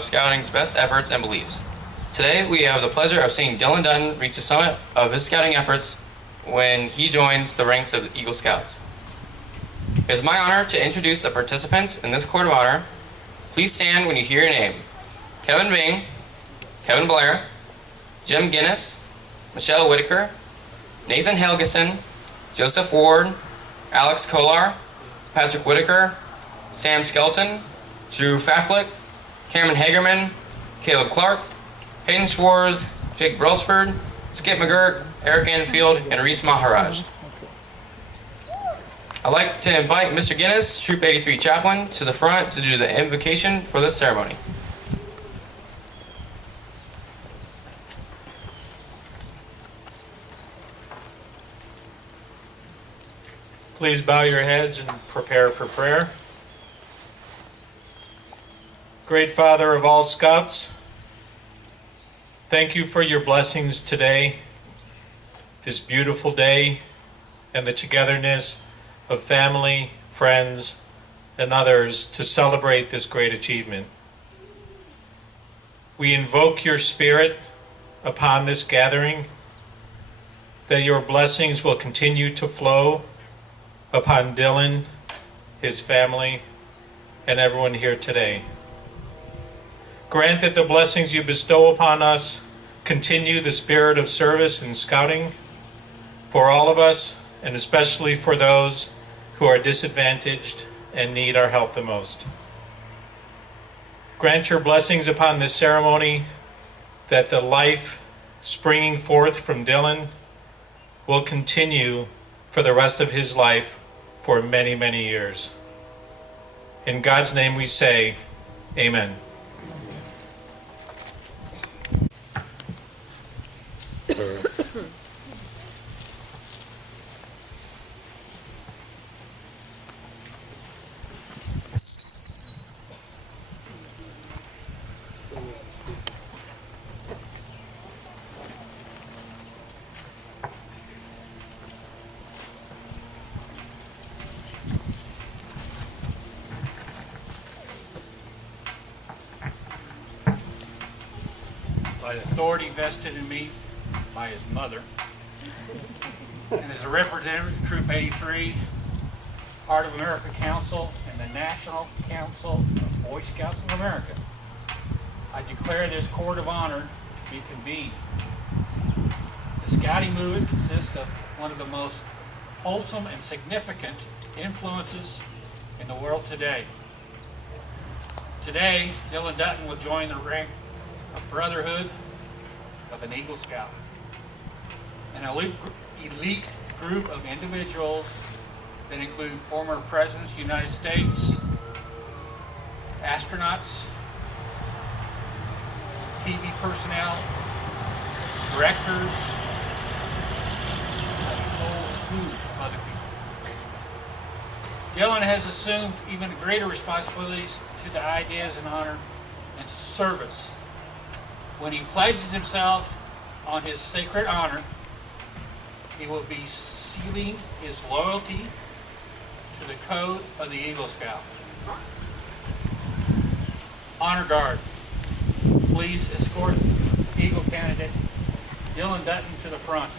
Scouting's best efforts and beliefs. Today, we have the pleasure of seeing Dylan Dutton reach the summit of his scouting efforts when he joins the ranks of the Eagle Scouts. It is my honor to introduce the participants in this Court of Honor. Please stand when you hear your name. Kevin Bing, Kevin Blair, Jim Guinness, Michelle Whitaker, Nathan Helgeson, Joseph Ward, Alex Kolar, Patrick Whitaker, Sam Skelton, Drew Faflick, Cameron Hagerman, Caleb Clark, Hayden Schwartz, Jake Brelsford, Skip McGurk, Eric Anfield, and Reese Maharaj. I'd like to invite Mr. Guinness, Troop 83 Chaplain, to the front to do the invocation for this ceremony. Please bow your heads and prepare for prayer. Great Father of all Scouts, thank you for your blessings today, this beautiful day, and the togetherness of family, friends, and others to celebrate this great achievement. We invoke your Spirit upon this gathering, that your blessings will continue to flow upon Dylan, his family, and everyone here today. Grant that the blessings you bestow upon us continue the spirit of service and scouting for all of us, and especially for those who are disadvantaged and need our help the most. Grant your blessings upon this ceremony, that the life springing forth from Dylan will continue for the rest of his life for many, many years. In God's name we say, amen. By the authority vested in me by his mother, and as a representative of Troop 83, Heart of America Council, and the National Council of Boy Scouts of America, I declare this Court of Honor to be convened. The Scouting movement consists of one of the most wholesome and significant influences in the world today. Today, Dylan Dutton will join the rank of Brotherhood of an Eagle Scout, an elite group of individuals that include former presidents of the United States, astronauts, TV personnel, directors, and a whole slew of other people. Dylan has assumed even greater responsibilities to the ideas and honor and service. When he pledges himself on his sacred honor, he will be sealing his loyalty to the code of the Eagle Scout. Honor Guard, please escort Eagle candidate Dylan Dutton to the front.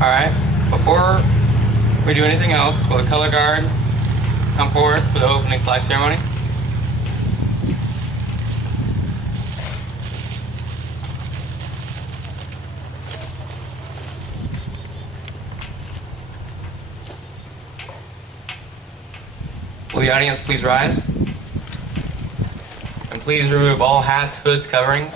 Alright, before we do anything else, will the color guard come forward for the opening flag ceremony? Will the audience please rise? And please remove all hats, hoods, coverings.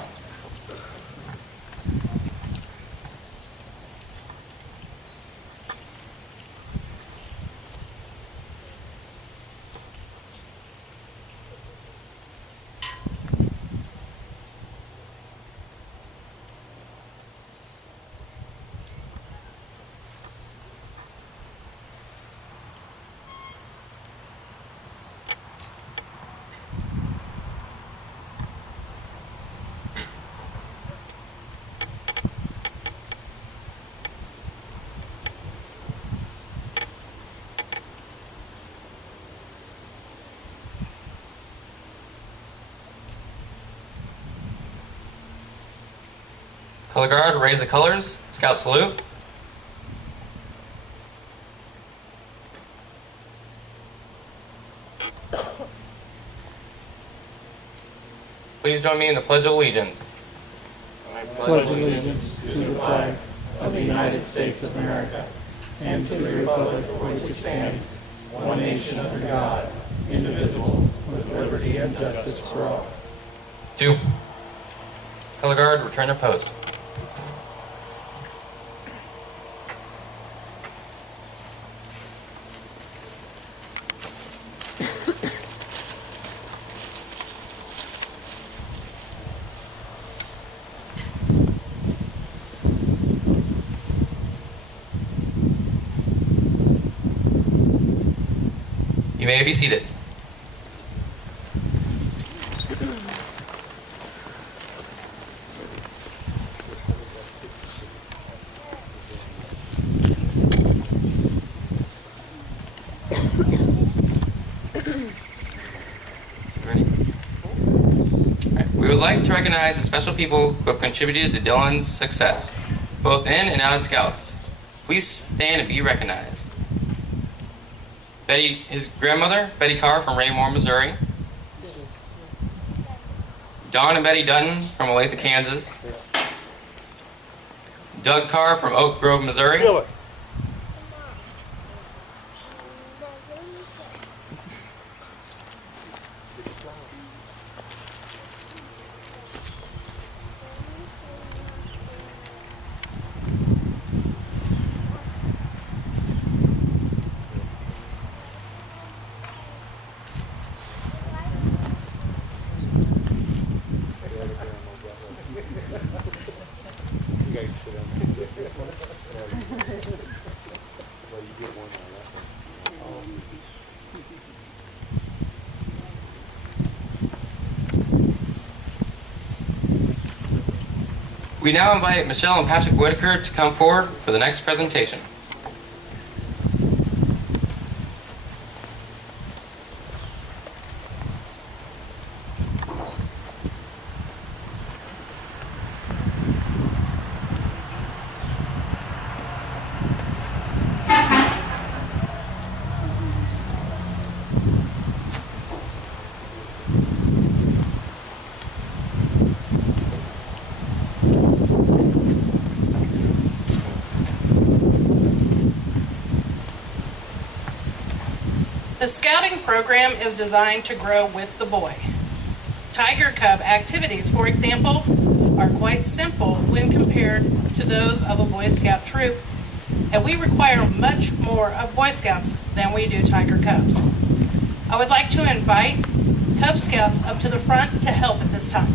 Color guard, raise the colors. Scout salute. Please join me in the Pledge of Allegiance. Pledge allegiance to the flag of the United States of America and to the republic for which it stands, one nation under God, indivisible, with liberty and justice for all. 2. Color guard, return to post. You may be seated. Ready? Alright. We would like to recognize the special people who have contributed to Dylan's success, both in and out of Scouts. Please stand and be recognized. His grandmother, Betty Carr from Raymore, Missouri. Don and Betty Dutton from Olathe, Kansas. Doug Carr from Oak Grove, Missouri. We now invite Michelle and Patrick Whitaker to come forward for the next presentation. The scouting program is designed to grow with the boy. Tiger Cub activities, for example, are quite simple when compared to those of a Boy Scout troop, and we require much more of Boy Scouts than we do Tiger Cubs. I would like to invite Cub Scouts up to the front to help at this time.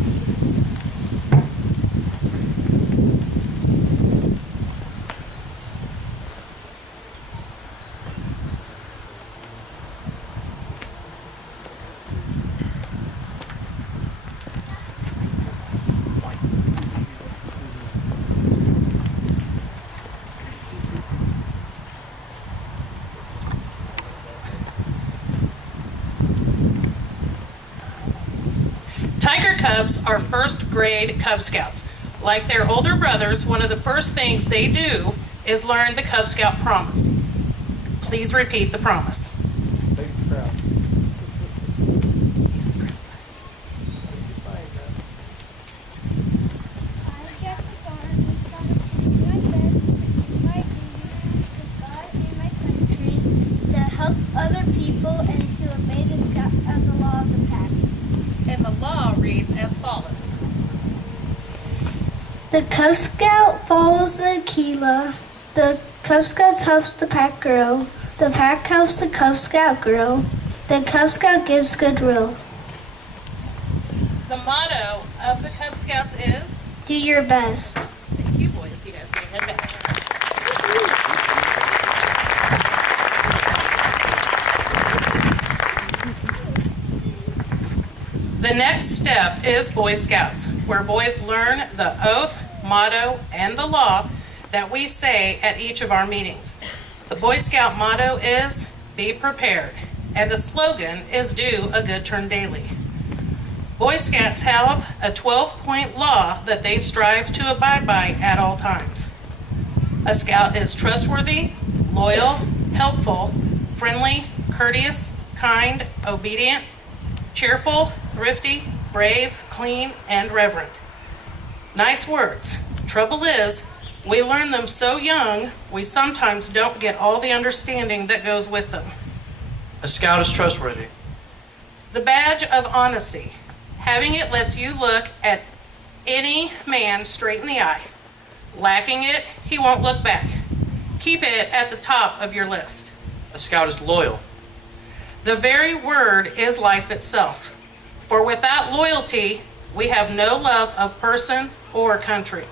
Tiger Cubs are first grade Cub Scouts. Like their older brothers, one of the first things they do is learn the Cub Scout promise. Please repeat the promise. Help other people and to obey of the law of the pack. And the law reads as follows. The Cub Scout follows the Aquila. The Cub Scout helps the pack grow. The pack helps the Cub Scout grow. The Cub Scout gives goodwill. The motto of the Cub Scouts is, Do your best. thank you boys, you guys may head back. The next step is Boy Scouts, where boys learn the oath, motto, and the law that we say at each of our meetings. The Boy Scout motto is, be prepared, and the slogan is, do a good turn daily. Boy Scouts have a 12-point law that they strive to abide by at all times. A Scout is trustworthy, loyal, helpful, friendly, courteous, kind, obedient, cheerful, thrifty, brave, clean, and reverent. Nice words. Trouble is, we learn them so young, we sometimes don't get all the understanding that goes with them. A scout is trustworthy. The badge of honesty. Having it lets you look at any man straight in the eye. Lacking it, he won't look back. Keep it at the top of your list. A scout is loyal. The very word is life itself. For without loyalty, we have no love of person or country.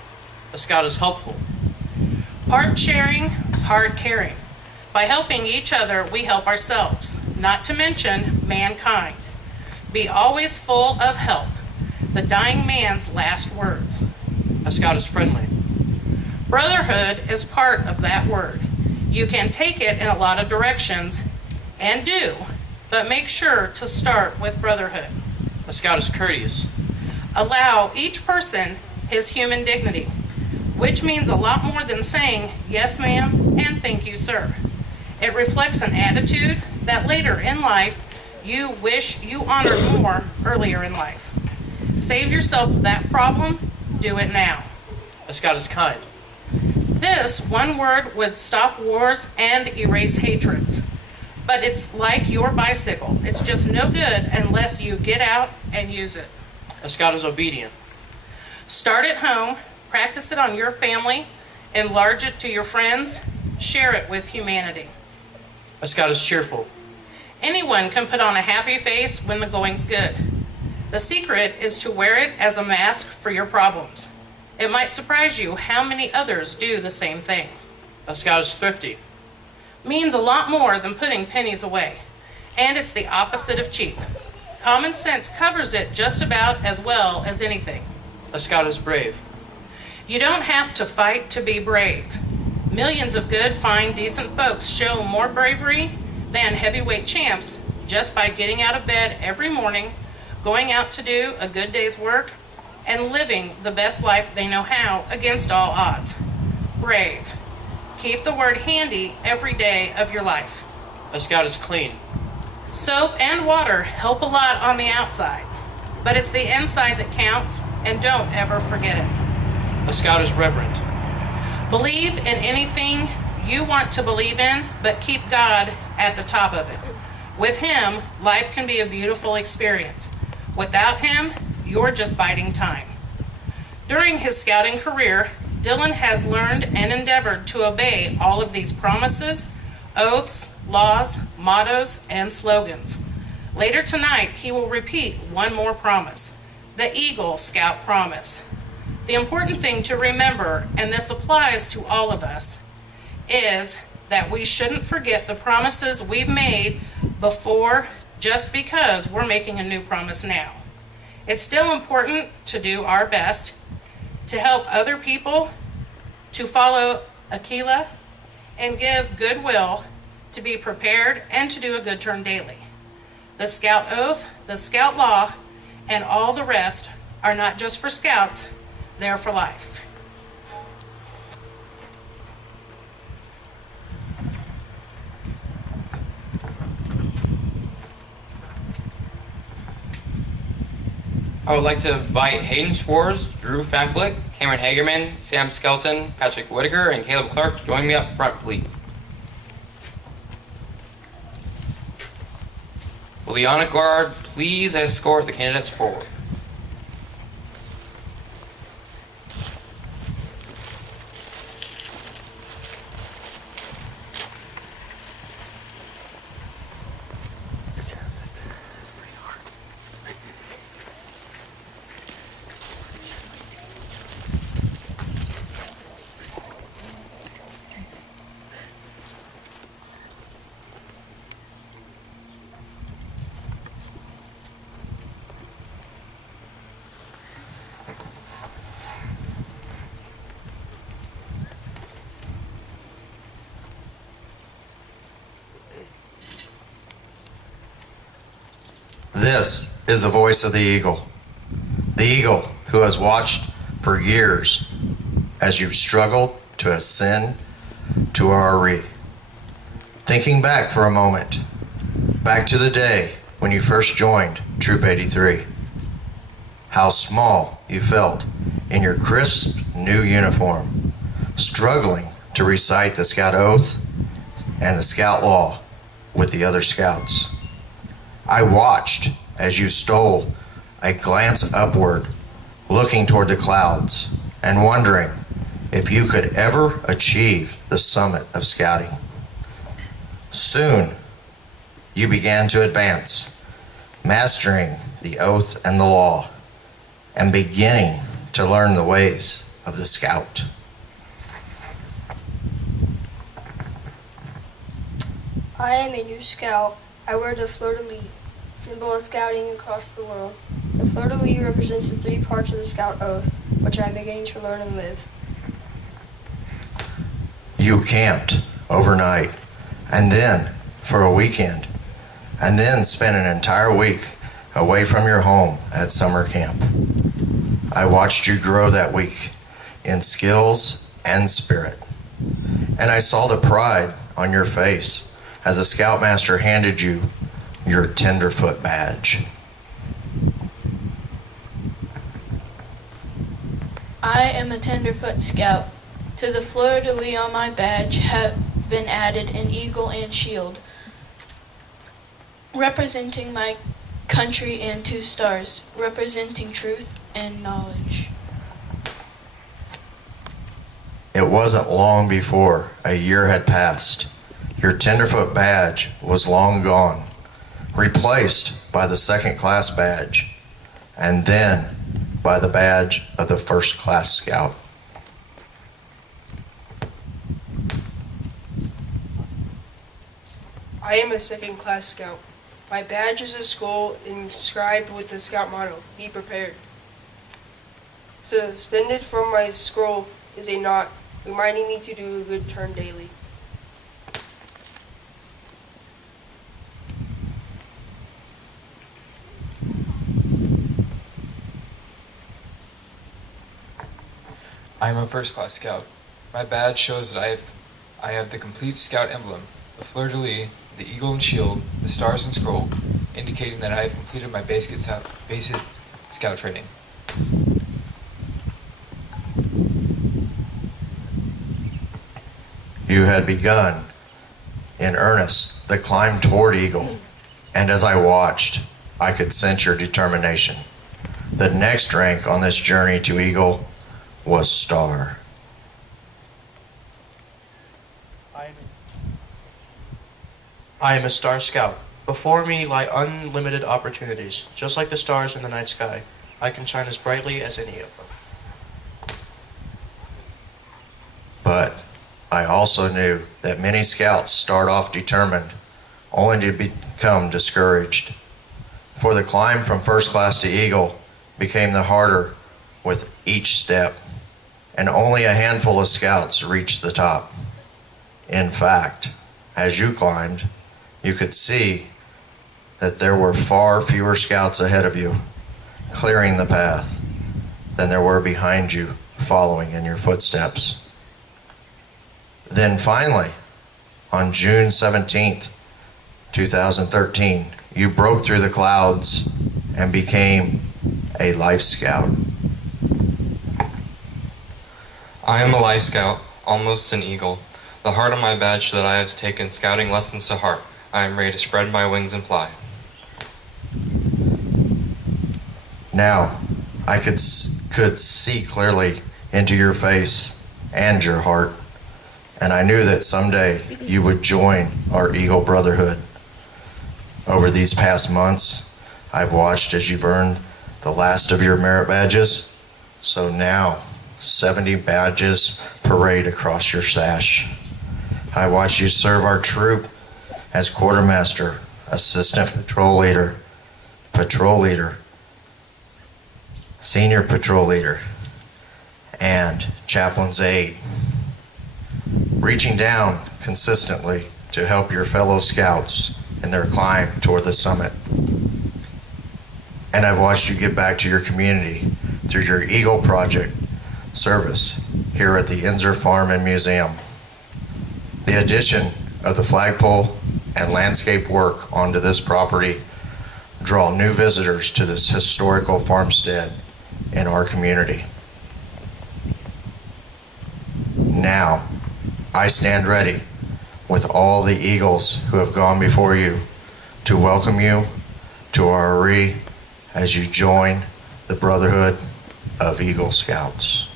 A scout is helpful. Heart sharing, heart caring. By helping each other, we help ourselves, not to mention mankind. Be always full of help, the dying man's last words. A scout is friendly. Brotherhood is part of that word. You can take it in a lot of directions, and do, but make sure to start with brotherhood. A scout is courteous. Allow each person his human dignity, which means a lot more than saying yes ma'am and thank you sir. It reflects an attitude that later in life you wish you honored more earlier in life. Save yourself that problem, do it now. A scout is kind. This one word would stop wars and erase hatreds. But it's like your bicycle. It's just no good unless you get out and use it. A scout is obedient. Start at home, practice it on your family, enlarge it to your friends, share it with humanity. A scout is cheerful. Anyone can put on a happy face when the going's good. The secret is to wear it as a mask for your problems. It might surprise you how many others do the same thing. A scout is thrifty. Means a lot more than putting pennies away. And it's the opposite of cheap. Common sense covers it just about as well as anything. A scout is brave. You don't have to fight to be brave. Millions of good, fine, decent folks show more bravery than heavyweight champs just by getting out of bed every morning, going out to do a good day's work, and living the best life they know how against all odds. Brave. Keep the word handy every day of your life. A scout is clean. Soap and water help a lot on the outside, but it's the inside that counts, and don't ever forget it. A scout is reverent. Believe in anything you want to believe in, but keep God at the top of it. With Him, life can be a beautiful experience. Without Him, you're just biding time. During his scouting career, Dylan has learned and endeavored to obey all of these promises, oaths, laws, mottos, and slogans. Later tonight, he will repeat one more promise, the Eagle Scout Promise. The important thing to remember, and this applies to all of us, is that we shouldn't forget the promises we've made before just because we're making a new promise now. It's still important to do our best to help other people to follow Aquila and give goodwill, to be prepared, and to do a good turn daily. The Scout Oath, the Scout Law, and all the rest are not just for Scouts, they're for life. I would like to invite Hayden Schwartz, Drew Faflick, Cameron Hagerman, Sam Skelton, Patrick Whitaker, and Caleb Clark. Join me up front, please. Will the honor guard please escort the candidates forward? This is the voice of the eagle who has watched for years as you've struggled to ascend to our RE. Thinking back for a moment, back to the day when you first joined Troop 83, how small you felt in your crisp new uniform, struggling to recite the Scout Oath and the Scout Law with the other Scouts. I watched as you stole a glance upward, looking toward the clouds and wondering if you could ever achieve the summit of scouting. Soon, you began to advance, mastering the oath and the law, and beginning to learn the ways of the Scout. I am a new Scout. I wear the fleur-de-lis, symbol of scouting across the world. The fleur-de-lis represents the 3 parts of the Scout Oath, which I am beginning to learn and live. You camped overnight, and then for a weekend, and then spent an entire week away from your home at summer camp. I watched you grow that week in skills and spirit, and I saw the pride on your face as the Scoutmaster handed you your tenderfoot badge. I am a tenderfoot Scout. To the fleur-de-lis on my badge have been added an eagle and shield, representing my country, and 2 stars, representing truth and knowledge. It wasn't long before a year had passed. Your tenderfoot badge was long gone, replaced by the 2nd class badge, and then by the badge of the 1st class Scout. I am a 2nd class Scout. My badge is a skull inscribed with the Scout motto, "Be prepared." Suspended from my scroll is a knot, reminding me to do a good turn daily. I am a 1st class Scout. My badge shows that I have the complete Scout emblem, the fleur-de-lis, the eagle and shield, the stars and scroll, indicating that I have completed my basic Scout training. You had begun, in earnest, the climb toward Eagle, and as I watched, I could sense your determination. The next rank on this journey to Eagle was Star. I am a Star Scout. Before me lie unlimited opportunities. Just like the stars in the night sky, I can shine as brightly as any of them. But I also knew that many Scouts start off determined, only to become discouraged. For the climb from 1st class to Eagle became the harder with each step, and only a handful of Scouts reached the top. In fact, as you climbed, you could see that there were far fewer Scouts ahead of you, clearing the path, than there were behind you, following in your footsteps. Then finally, on June 17th, 2013, you broke through the clouds and became a Life Scout. I am a Life Scout, almost an eagle. The heart on my badge that I have taken scouting lessons to heart. I am ready to spread my wings and fly. Now, I could see clearly into your face and your heart, and I knew that someday you would join our Eagle Brotherhood. Over these past months, I've watched as you've earned the last of your merit badges, so now 70 badges parade across your sash. I watched you serve our troop as quartermaster, assistant patrol leader, senior patrol leader, and chaplain's aide, reaching down consistently to help your fellow scouts in their climb toward the summit. And I've watched you give back to your community through your Eagle Project service here at the Inzer Farm and Museum. The addition of the flagpole and landscape work onto this property draw new visitors to this historical farmstead in our community. Now, I stand ready with all the Eagles who have gone before you to welcome you to our RE as you join the Brotherhood of Eagle Scouts.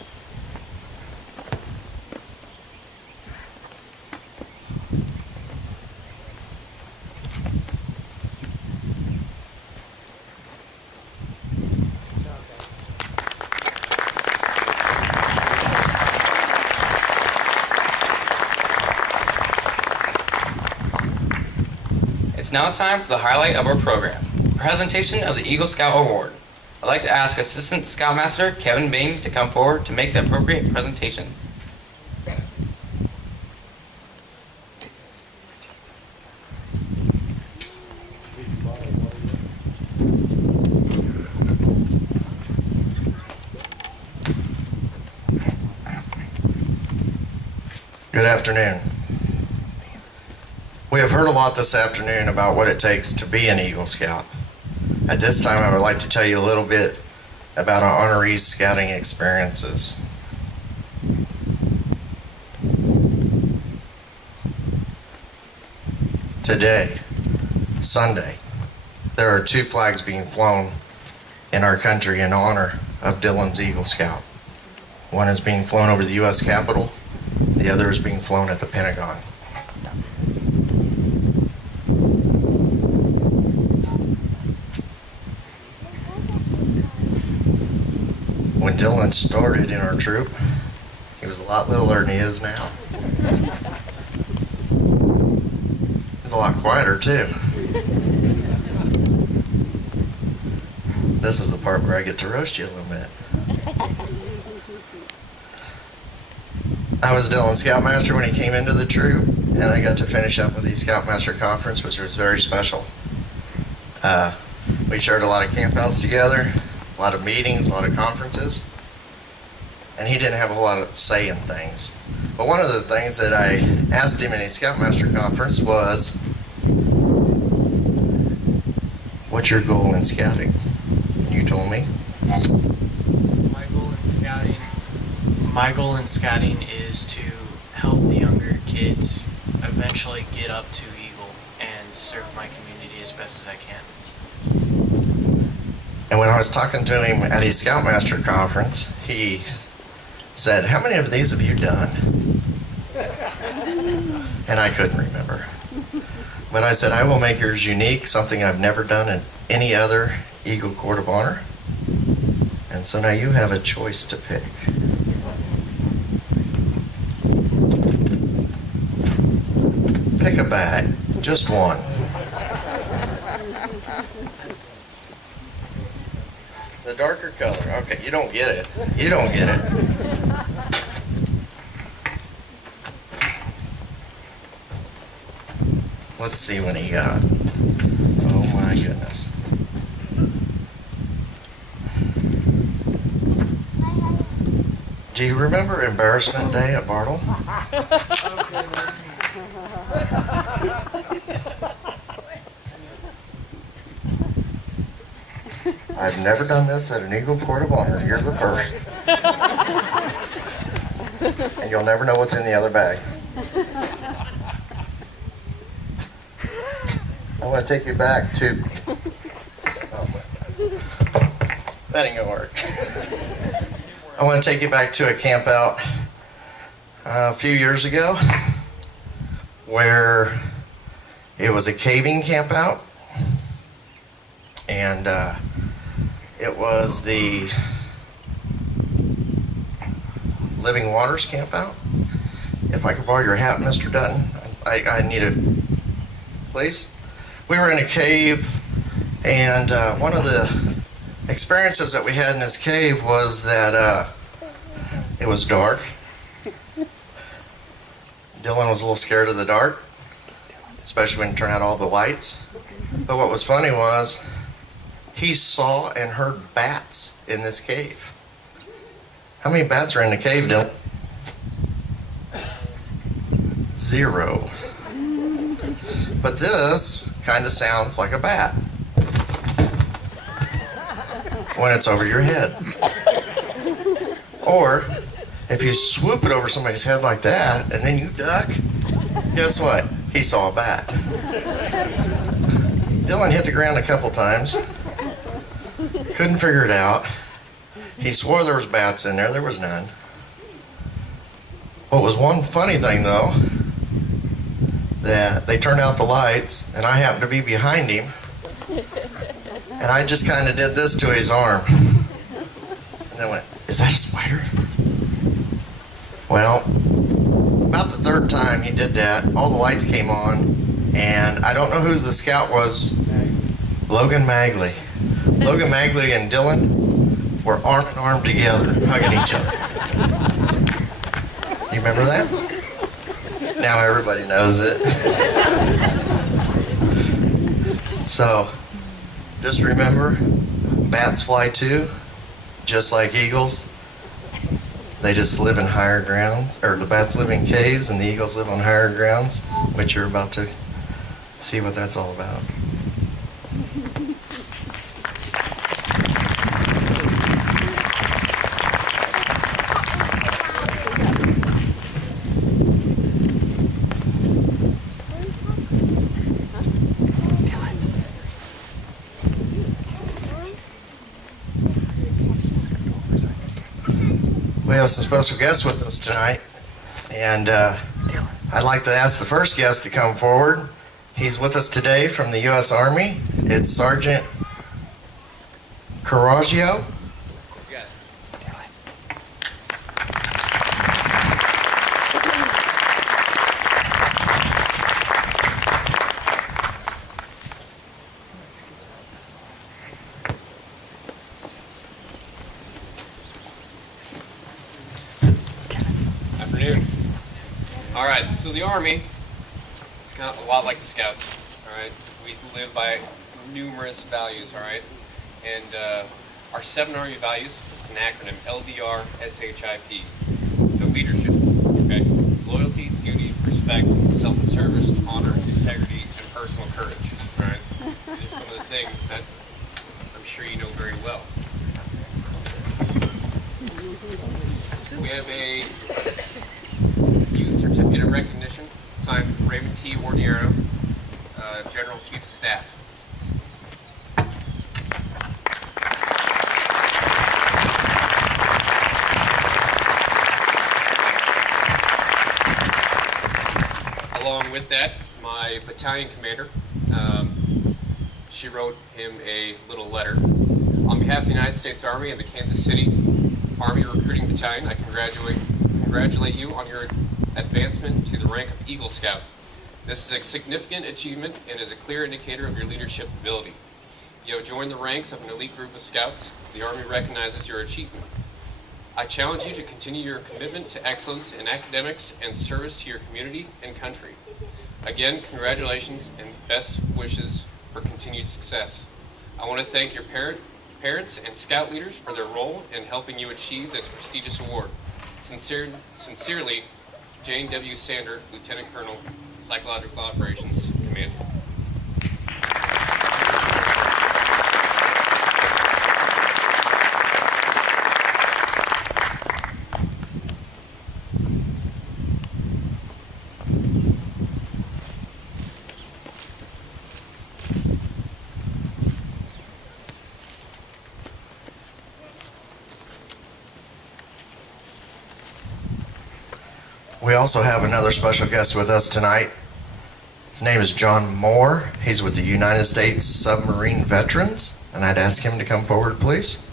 It's now time for the highlight of our program, presentation of the Eagle Scout Award. I'd like to ask Assistant Scoutmaster Kevin Bain to come forward to make the appropriate presentations. Good afternoon. We have heard a lot this afternoon about what it takes to be an Eagle Scout. At this time, I would like to tell you a little bit about our honorees' scouting experiences. Today, Sunday, there are 2 flags being flown in our country in honor of Dillon's Eagle Scout. One is being flown over the U.S. Capitol, the other is being flown at the Pentagon. When Dillon started in our troop, he was a lot littler than he is now. He's a lot quieter too. This is the part where I get to roast you a little bit. I was Dillon's Scoutmaster when he came into the troop, and I got to finish up with the Scoutmaster Conference, which was very special. We shared a lot of campouts together, a lot of meetings, a lot of conferences, and he didn't have a lot of say in things. But one of the things that I asked him in his Scoutmaster Conference was, what's your goal in scouting? And you told me? My goal in scouting is to help the younger kids eventually get up to Eagle and serve my community as best as I can. And when I was talking to him at his Scoutmaster Conference, he said, how many of these have you done? And I couldn't remember. But I said, I will make yours unique, something I've never done in any other Eagle Court of Honor. And so now you have a choice to pick. Pick a bag, just one. The darker color. Okay, you don't get it. You don't get it. Let's see what he got. Oh my goodness. Do you remember Embarrassment Day at Bartle? I've never done this at an Eagle Court of Honor. You're the first. And you'll never know what's in the other bag. I want to take you back to That ain't gonna work. I want to take you back to a camp out a few years ago where it was a caving camp out, and it was the Living Waters camp out. If I could borrow your hat, Mr. Dutton, I need it, please. We were in a cave, and one of the experiences that we had in this cave was that it was dark. Dylan was a little scared of the dark, especially when you turn out all the lights. But what was funny was he saw and heard bats in this cave. How many bats are in the cave, Dylan? 0. But this kind of sounds like a bat when it's over your head. Or if you swoop it over somebody's head like that and then you duck, guess what? He saw a bat. Dylan hit the ground a couple times, couldn't figure it out. He swore there was bats in there. There was none. What was one funny thing though, that they turned out the lights and I happened to be behind him, and I just kind of did this to his arm and then went, "Is that a spider?" Well, about the third time he did that, all the lights came on, and I don't know who the scout was. Logan Magley. Logan Magley and Dylan were arm in arm together, hugging each other. You remember that? Now everybody knows it. So, just remember, bats fly too, just like eagles. They just live in higher grounds, or the bats live in caves and the eagles live on higher grounds, which you're about to see what that's all about. We have some special guests with us tonight, and I'd like to ask the first guest to come forward. He's with us today from the U.S. Army. It's Sergeant Coraggio. Afternoon. All right, so the Army is kind of a lot like the Scouts. All right, we live by numerous values. All right, and our 7 Army values, it's an acronym, LDR-SHIP. So leadership, okay, loyalty, duty, respect, self-service, honor, integrity, and personal courage. All right, these are some of the things that I'm sure you know very well. We have a youth certificate of recognition signed Raymond T. Ordiero, General Chief of Staff. Along with that, my battalion commander, she wrote him a little letter. On behalf of the United States Army and the Kansas City Army Recruiting Battalion, I congratulate you on your advancement to the rank of Eagle Scout. This is a significant achievement and is a clear indicator of your leadership ability. You have joined the ranks of an elite group of scouts. The Army recognizes your achievement. I challenge you to continue your commitment to excellence in academics and service to your community and country. Again, congratulations and best wishes for continued success. I want to thank your parents and scout leaders for their role in helping you achieve this prestigious award. Sincerely, Jane W. Sander, Lieutenant Colonel, Psychological Operations Commander. We also have another special guest with us tonight. His name is John Moore. He's with the United States Submarine Veterans, and I'd ask him to come forward, please.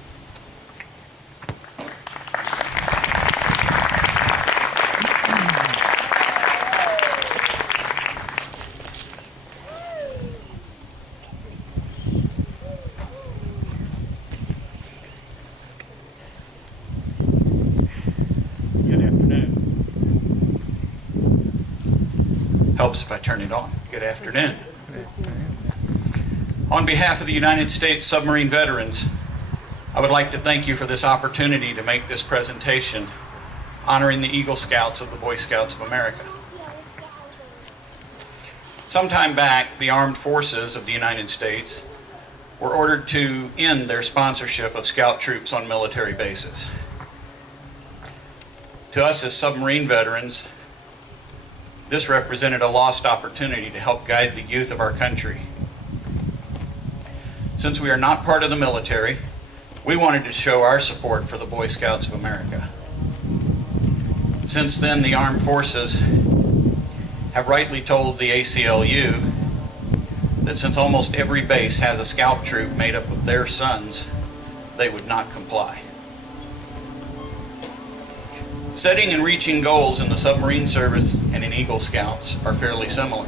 Good afternoon. Helps if I turn it on. Good afternoon. On behalf of the United States Submarine Veterans, I would like to thank you for this opportunity to make this presentation honoring the Eagle Scouts of the Boy Scouts of America. Sometime back, the armed forces of the United States were ordered to end their sponsorship of scout troops on military bases. To us as submarine veterans, this represented a lost opportunity to help guide the youth of our country. Since we are not part of the military, we wanted to show our support for the Boy Scouts of America. Since then, the armed forces have rightly told the ACLU that since almost every base has a scout troop made up of their sons, they would not comply. Setting and reaching goals in the submarine service and in Eagle Scouts are fairly similar.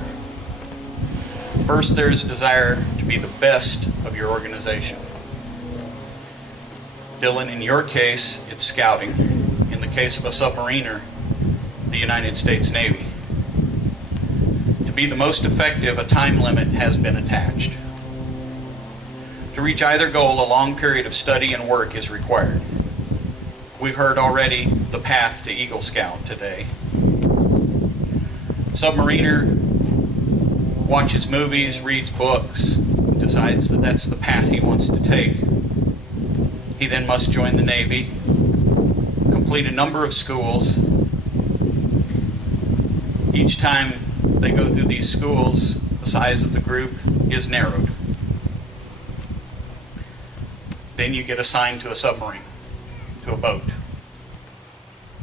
First, there's desire to be the best of your organization. Dylan, in your case, it's scouting. In the case of a submariner, the United States Navy. To be the most effective, a time limit has been attached. To reach either goal, a long period of study and work is required. We've heard already the path to Eagle Scout today. Submariner watches movies, reads books, decides that that's the path he wants to take. He then must join the Navy, complete a number of schools. Each time they go through these schools, the size of the group is narrowed. Then you get assigned to a submarine, to a boat.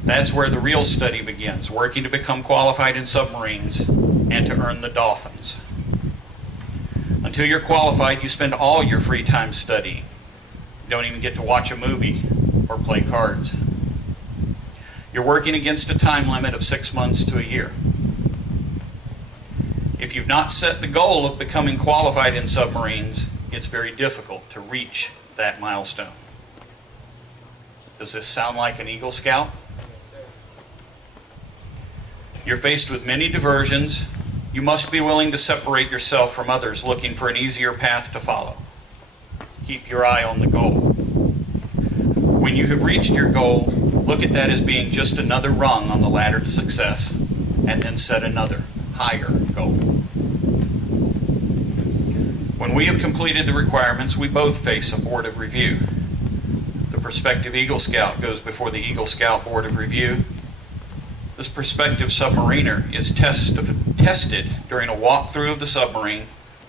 That's where the real study begins, working to become qualified in submarines and to earn the dolphins. Until you're qualified, you spend all your free time studying. You don't even get to watch a movie or play cards. You're working against a time limit of 6 months to a year. If you've not set the goal of becoming qualified in submarines, it's very difficult to reach that milestone. Does this sound like an Eagle Scout? You're faced with many diversions. You must be willing to separate yourself from others looking for an easier path to follow. Keep your eye on the goal. When you have reached your goal, look at that as being just another rung on the ladder to success, and then set another, higher goal. When we have completed the requirements, we both face a board of review. The prospective Eagle Scout goes before the Eagle Scout Board of Review. This prospective submariner is tested during a walkthrough of the submarine,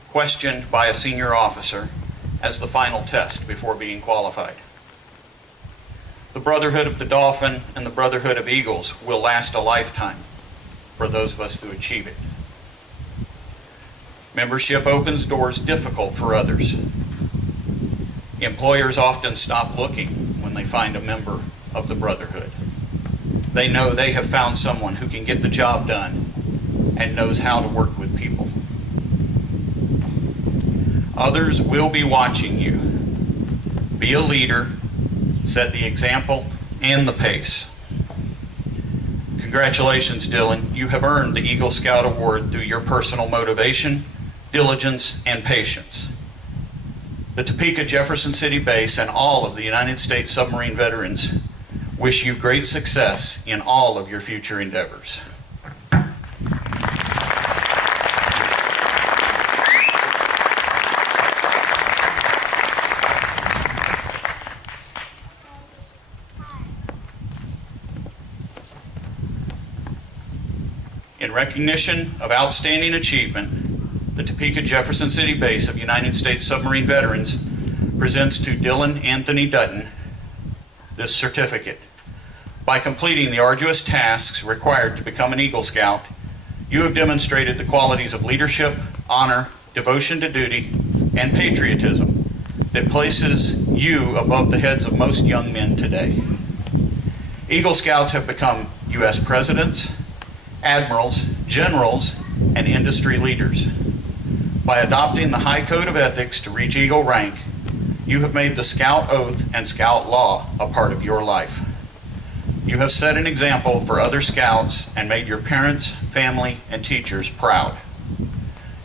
questioned by a senior officer as the final test before being qualified. The Brotherhood of the Dolphin and the Brotherhood of Eagles will last a lifetime for those of us who achieve it. Membership opens doors difficult for others. Employers often stop looking when they find a member of the Brotherhood. They know they have found someone who can get the job done and knows how to work with people. Others will be watching you. Be a leader, set the example and the pace. Congratulations, Dylan. You have earned the Eagle Scout Award through your personal motivation, diligence, and patience. The Topeka Jefferson City Base and all of the United States Submarine Veterans wish you great success in all of your future endeavors. In recognition of outstanding achievement, the Topeka Jefferson City Base of United States Submarine Veterans presents to Dylan Anthony Dutton this certificate, By completing the arduous tasks required to become an Eagle Scout, you have demonstrated the qualities of leadership, honor, devotion to duty, and patriotism that places you above the heads of most young men today. Eagle Scouts have become U.S. presidents, admirals, generals, and industry leaders. By adopting the high code of ethics to reach Eagle rank, you have made the Scout oath and Scout law a part of your life. You have set an example for other Scouts and made your parents, family, and teachers proud.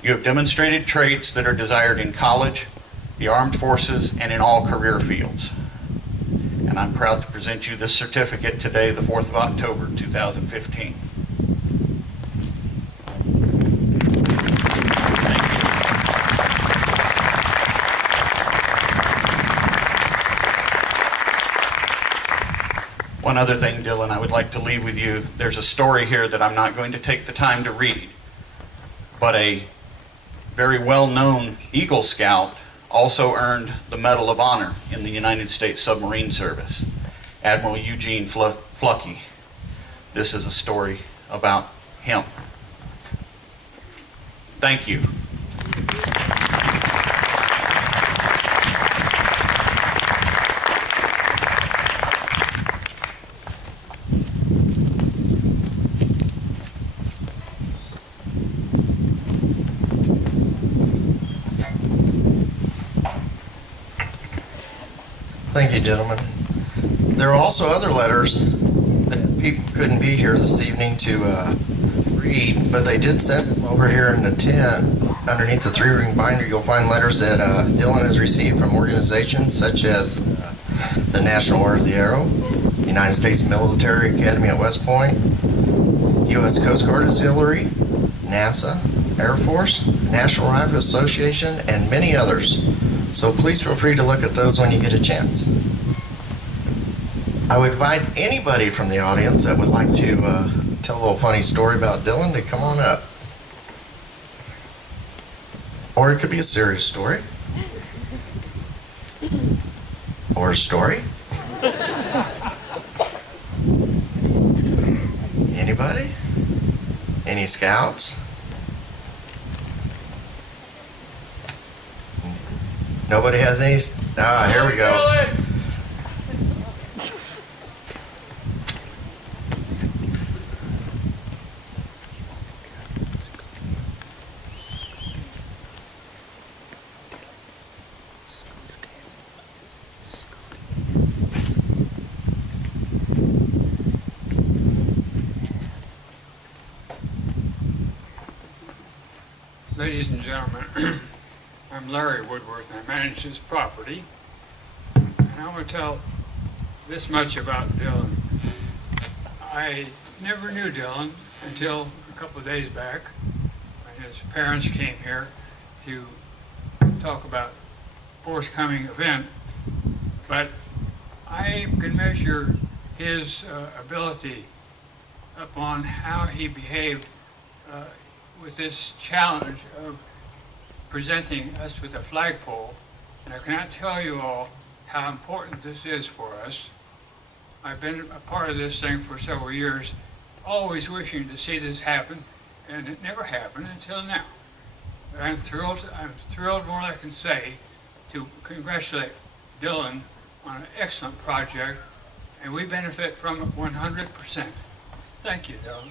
You have demonstrated traits that are desired in college, the armed forces, and in all career fields. And I'm proud to present you this certificate today, the 4th of October, 2015. One other thing, Dylan, I would like to leave with you. There's a story here that I'm not going to take the time to read, but a very well-known Eagle Scout also earned the Medal of Honor in the United States Submarine Service, Admiral Eugene Fluckey. This is a story about him. Thank you. Thank you, gentlemen. There are also other letters that people couldn't be here this evening to read, but they did send them over here in the tent. Underneath the 3-ring binder, you'll find letters that Dylan has received from organizations such as the National Order of the Arrow, United States Military Academy at West Point, U.S. Coast Guard Auxiliary, NASA, Air Force, National Rifle Association, and many others. So please feel free to look at those when you get a chance. I would invite anybody from the audience that would like to tell a little funny story about Dylan to come on up. Or it could be a serious story. Or a story. Anybody? Any scouts? Nobody has any? Here we go. Ladies and gentlemen, I'm Larry Woodworth and I manage this property. And I want to tell this much about Dylan. I never knew Dylan until a couple of days back when his parents came here to talk about a forthcoming event. But I can measure his ability upon how he behaved with this challenge of presenting us with a flagpole. And I cannot tell you all how important this is for us. I've been a part of this thing for several years, always wishing to see this happen, and it never happened until now. I'm thrilled more than I can say, to congratulate Dylan on an excellent project, and we benefit from it 100%. Thank you, Dylan.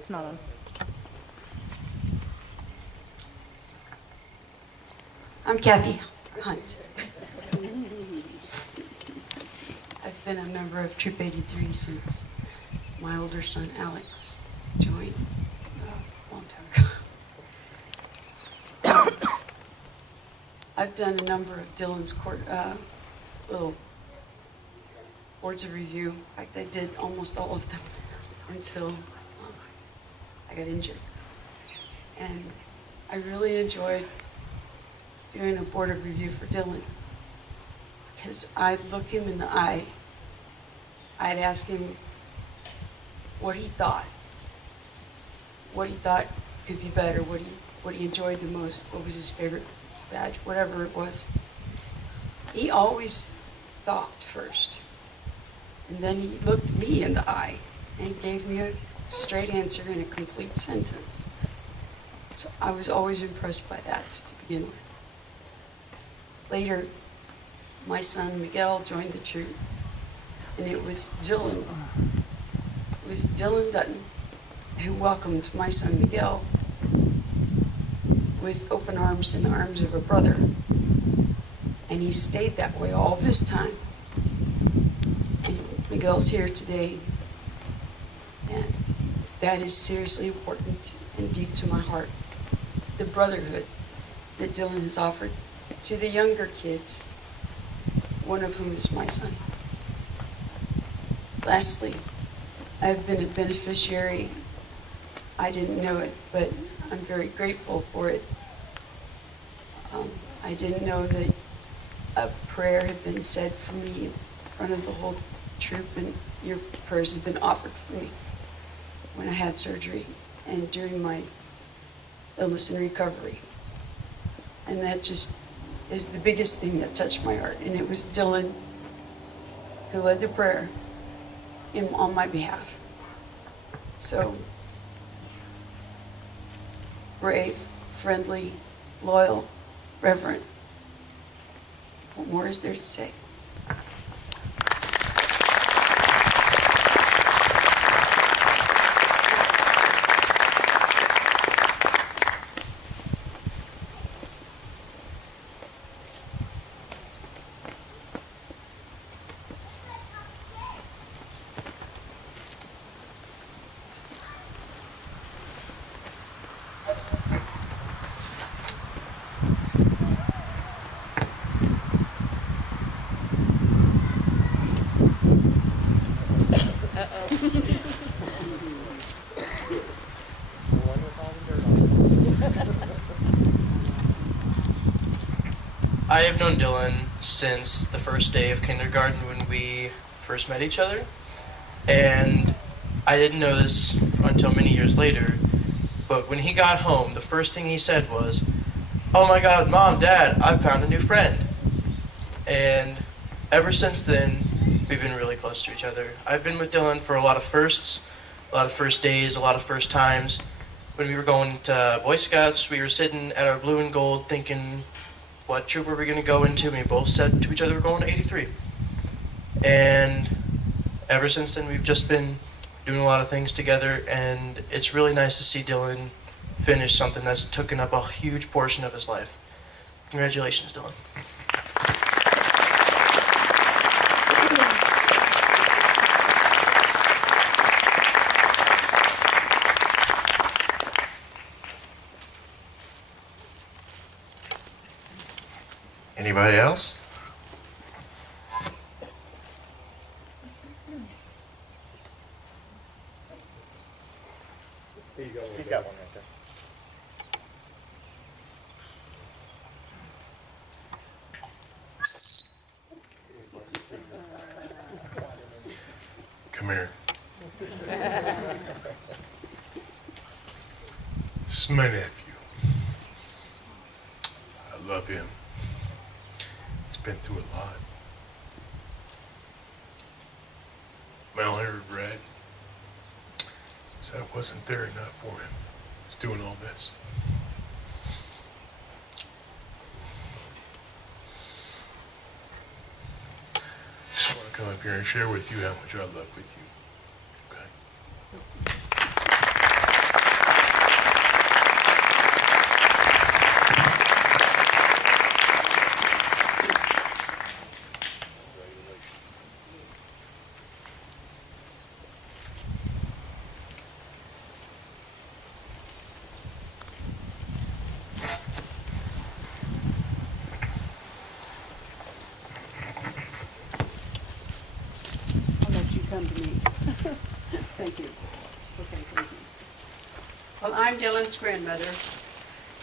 It's not on. I'm Kathy Hunt. I've been a member of Troop 83 since my older son Alex joined a long time ago. I've done a number of Dylan's little boards of review. In fact, I did almost all of them until I got injured. And I really enjoyed doing a board of review for Dylan, because I'd look him in the eye. I'd ask him what he thought could be better, what he enjoyed the most, what was his favorite badge, whatever it was. He always thought first, and then he looked me in the eye and gave me a straight answer in a complete sentence. So I was always impressed by that to begin with. Later, my son Miguel joined the troop, and it was Dylan Dutton who welcomed my son Miguel with open arms in the arms of a brother. And he stayed that way all this time. And Miguel's here today, and that is seriously important and deep to my heart. The brotherhood that Dylan has offered to the younger kids, one of whom is my son. Lastly, I've been a beneficiary. I didn't know it, but I'm very grateful for it. I didn't know that a prayer had been said for me in front of the whole troop, and your prayers had been offered for me when I had surgery and during my illness and recovery. And that just is the biggest thing that touched my heart. And it was Dylan who led the prayer on my behalf. So, brave, friendly, loyal, reverent. What more is there to say? I have known Dylan since the first day of kindergarten when we first met each other, and I didn't know this until many years later, but when he got home, the first thing he said was, "Oh my God, Mom, Dad, I found a new friend." And ever since then, we've been really close to each other. I've been with Dylan for a lot of firsts, a lot of first days, a lot of first times. When we were going to Boy Scouts, we were sitting at our blue and gold thinking, what troop were we going to go into? And we both said to each other, we're going to 83. And ever since then, we've just been doing a lot of things together, and it's really nice to see Dylan finish something that's taken up a huge portion of his life. Congratulations, Dylan. Anybody else? He's got one right there. Come here. This is my nephew. I love him. He's been through a lot. My only regret is that I wasn't there enough for him. He's doing all this. Just want to come up here and share with you how much I love with you. I'll let you come to me. Thank you. Okay, thank you. Well, I'm Dylan's grandmother,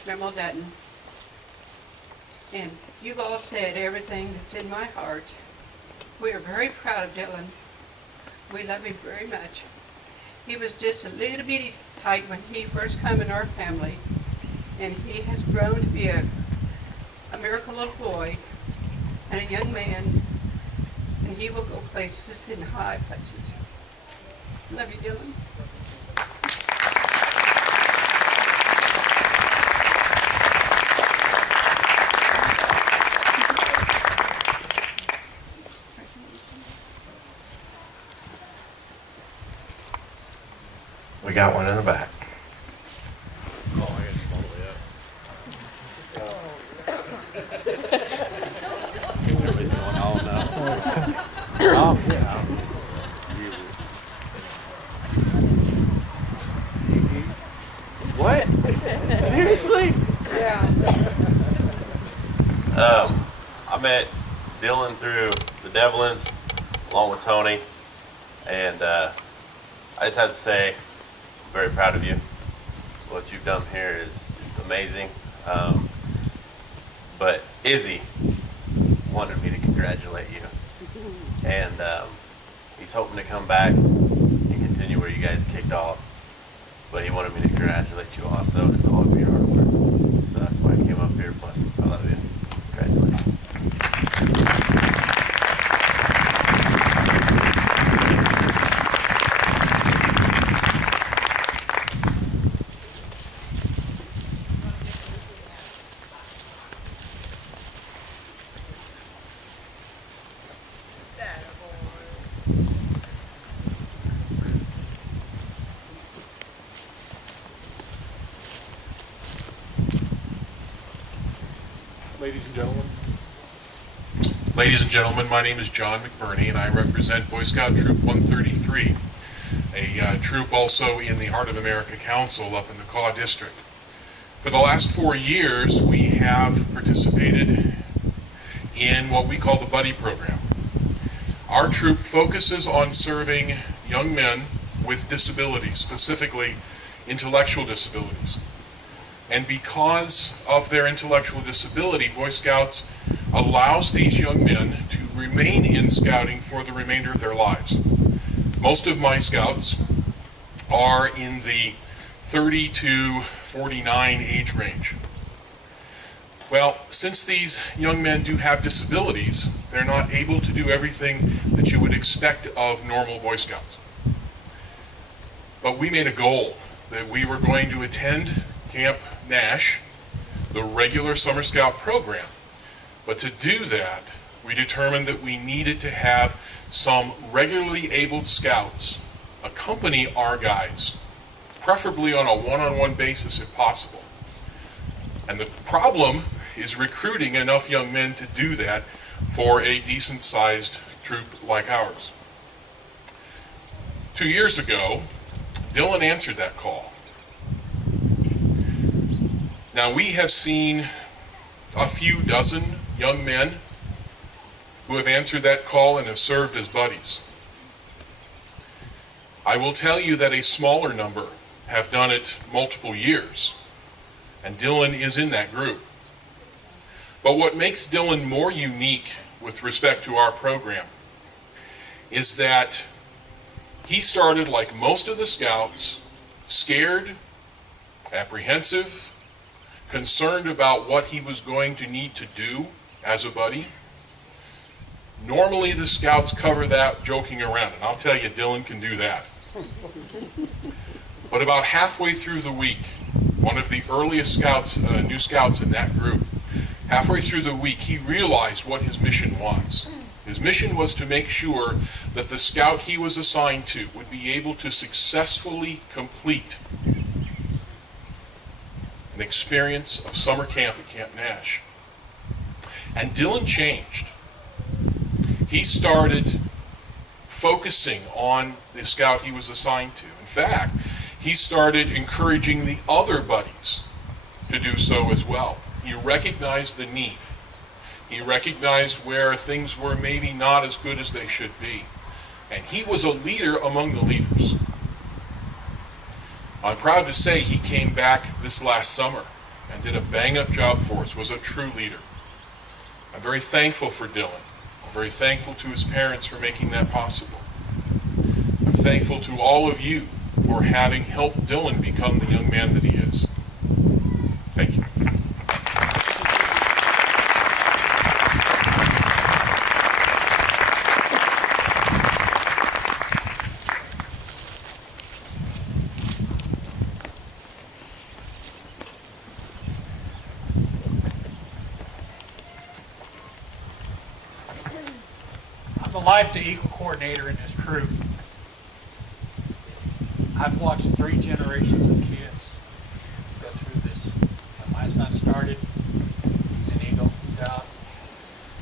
Grandma Dutton, and you've all said everything that's in my heart. We are very proud of Dylan. We love him very much. He was just a little bitty tight when he first came in our family, and he has grown to be a miracle little boy and a young man, and he will go places in high places. Love you, Dylan. We got one in the back. Oh, yeah. What? Seriously? Yeah. I met Dylan through the Devlins, along with Tony, and I just have to say, I'm very proud of you. What you've done here is amazing. But Izzy wanted me to congratulate you, and he's hoping to come back and continue where you guys kicked off. But he wanted me to congratulate you also and all of your hard work. So that's why I came up here. Plus, I love you. Congratulations. Ladies and gentlemen, my name is John McBurney, and I represent Boy Scout Troop 133, a troop also in the Heart of America Council up in the Kaw District. For the last 4 years, we have participated in what we call the Buddy Program. Our troop focuses on serving young men with disabilities, specifically intellectual disabilities. And because of their intellectual disability, Boy Scouts allows these young men to remain in scouting for the remainder of their lives. Most of my scouts are in the 30 to 49 age range. Well, since these young men do have disabilities, they're not able to do everything that you would expect of normal Boy Scouts. But we made a goal that we were going to attend Camp Nash, the regular Summer Scout program. But to do that, we determined that we needed to have some regularly abled scouts accompany our guides, preferably on a one-on-one basis if possible. And the problem is recruiting enough young men to do that for a decent-sized troop like ours. 2 years ago, Dylan answered that call. Now, we have seen a few dozen young men who have answered that call and have served as buddies. I will tell you that a smaller number have done it multiple years, and Dylan is in that group. But what makes Dylan more unique with respect to our program is that he started, like most of the scouts, scared, apprehensive, concerned about what he was going to need to do as a buddy. Normally the scouts cover that joking around, and I'll tell you, Dylan can do that. But about halfway through the week, one of the earliest scouts, new scouts in that group, halfway through the week, he realized what his mission was. His mission was to make sure that the scout he was assigned to would be able to successfully complete an experience of summer camp at Camp Nash. And Dylan changed. He started focusing on the scout he was assigned to. In fact, he started encouraging the other buddies to do so as well. He recognized the need. He recognized where things were maybe not as good as they should be. And he was a leader among the leaders. I'm proud to say he came back this last summer and did a bang-up job for us, was a true leader. I'm very thankful for Dylan. I'm very thankful to his parents for making that possible. I'm thankful to all of you for having helped Dylan become the young man that he is. Thank you. I'm the Life to Eagle coordinator in this troop. I've watched 3 generations of kids go through this. When my son started, he's an Eagle, he's out.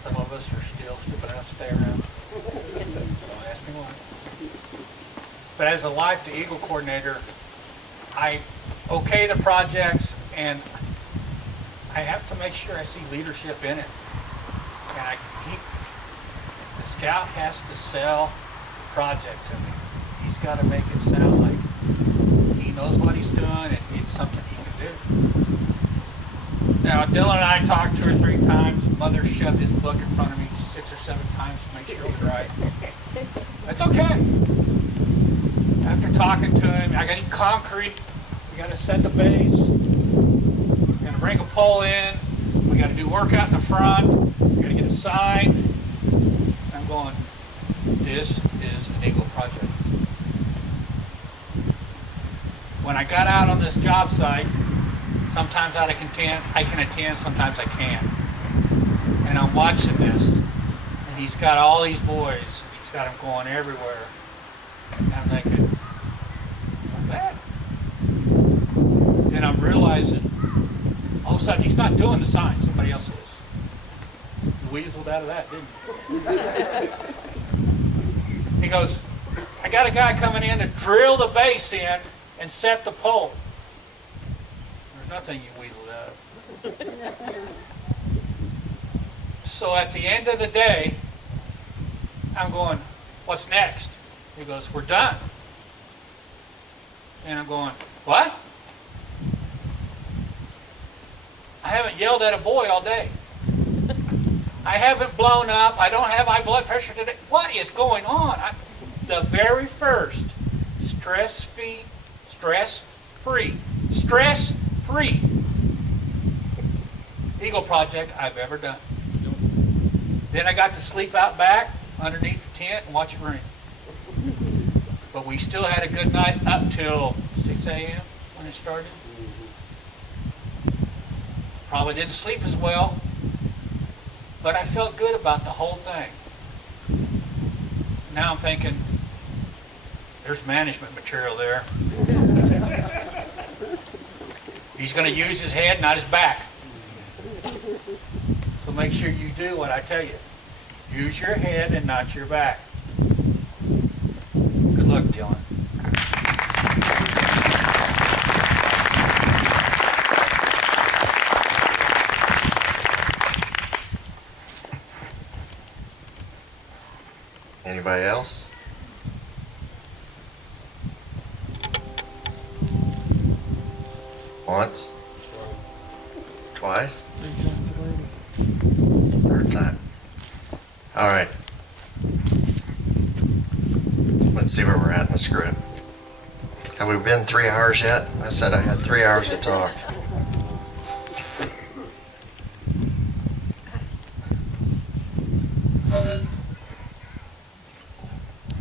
Some of us are still stupid enough to stay around. Don't ask me why. But as a Life to Eagle coordinator, I okay the projects, and I have to make sure I see leadership in it. And I keep, the scout has to sell the project to me. He's got to make it sound like he knows what he's doing and it's something he can do. Now, Dylan and I talked 2 or 3 times. Mother shoved his book in front of me 6 or 7 times to make sure it was right. That's okay. After talking to him, I got to need concrete. We got to set the base. We're going to bring a pole in. We got to do work out in the front. We got to get a sign. I'm going, this is an Eagle project. When I got out on this job site, sometimes I can attend, sometimes I can't. And I'm watching this, and he's got all these boys, he's got them going everywhere. And I'm thinking, not bad. Then I'm realizing, all of a sudden, he's not doing the sign, somebody else is. You weaseled out of that, didn't you? He goes, I got a guy coming in to drill the base in and set the pole. There's nothing you weaseled out of. So at the end of the day, I'm going, what's next? He goes, we're done. And I'm going, what? I haven't yelled at a boy all day. I haven't blown up. I don't have high blood pressure today. What is going on? The very first stress-free Eagle project I've ever done. Then I got to sleep out back underneath the tent and watch it rain. But we still had a good night up till 6 a.m. when it started. Probably didn't sleep as well, but I felt good about the whole thing. Now I'm thinking, there's management material there. He's going to use his head, not his back. So make sure you do what I tell you. Use your head and not your back. Good luck, Dylan. Anybody else? Once? Twice? 3rd time. All right. Let's see where we're at in the script. Have we been 3 hours yet? I said I had 3 hours to talk.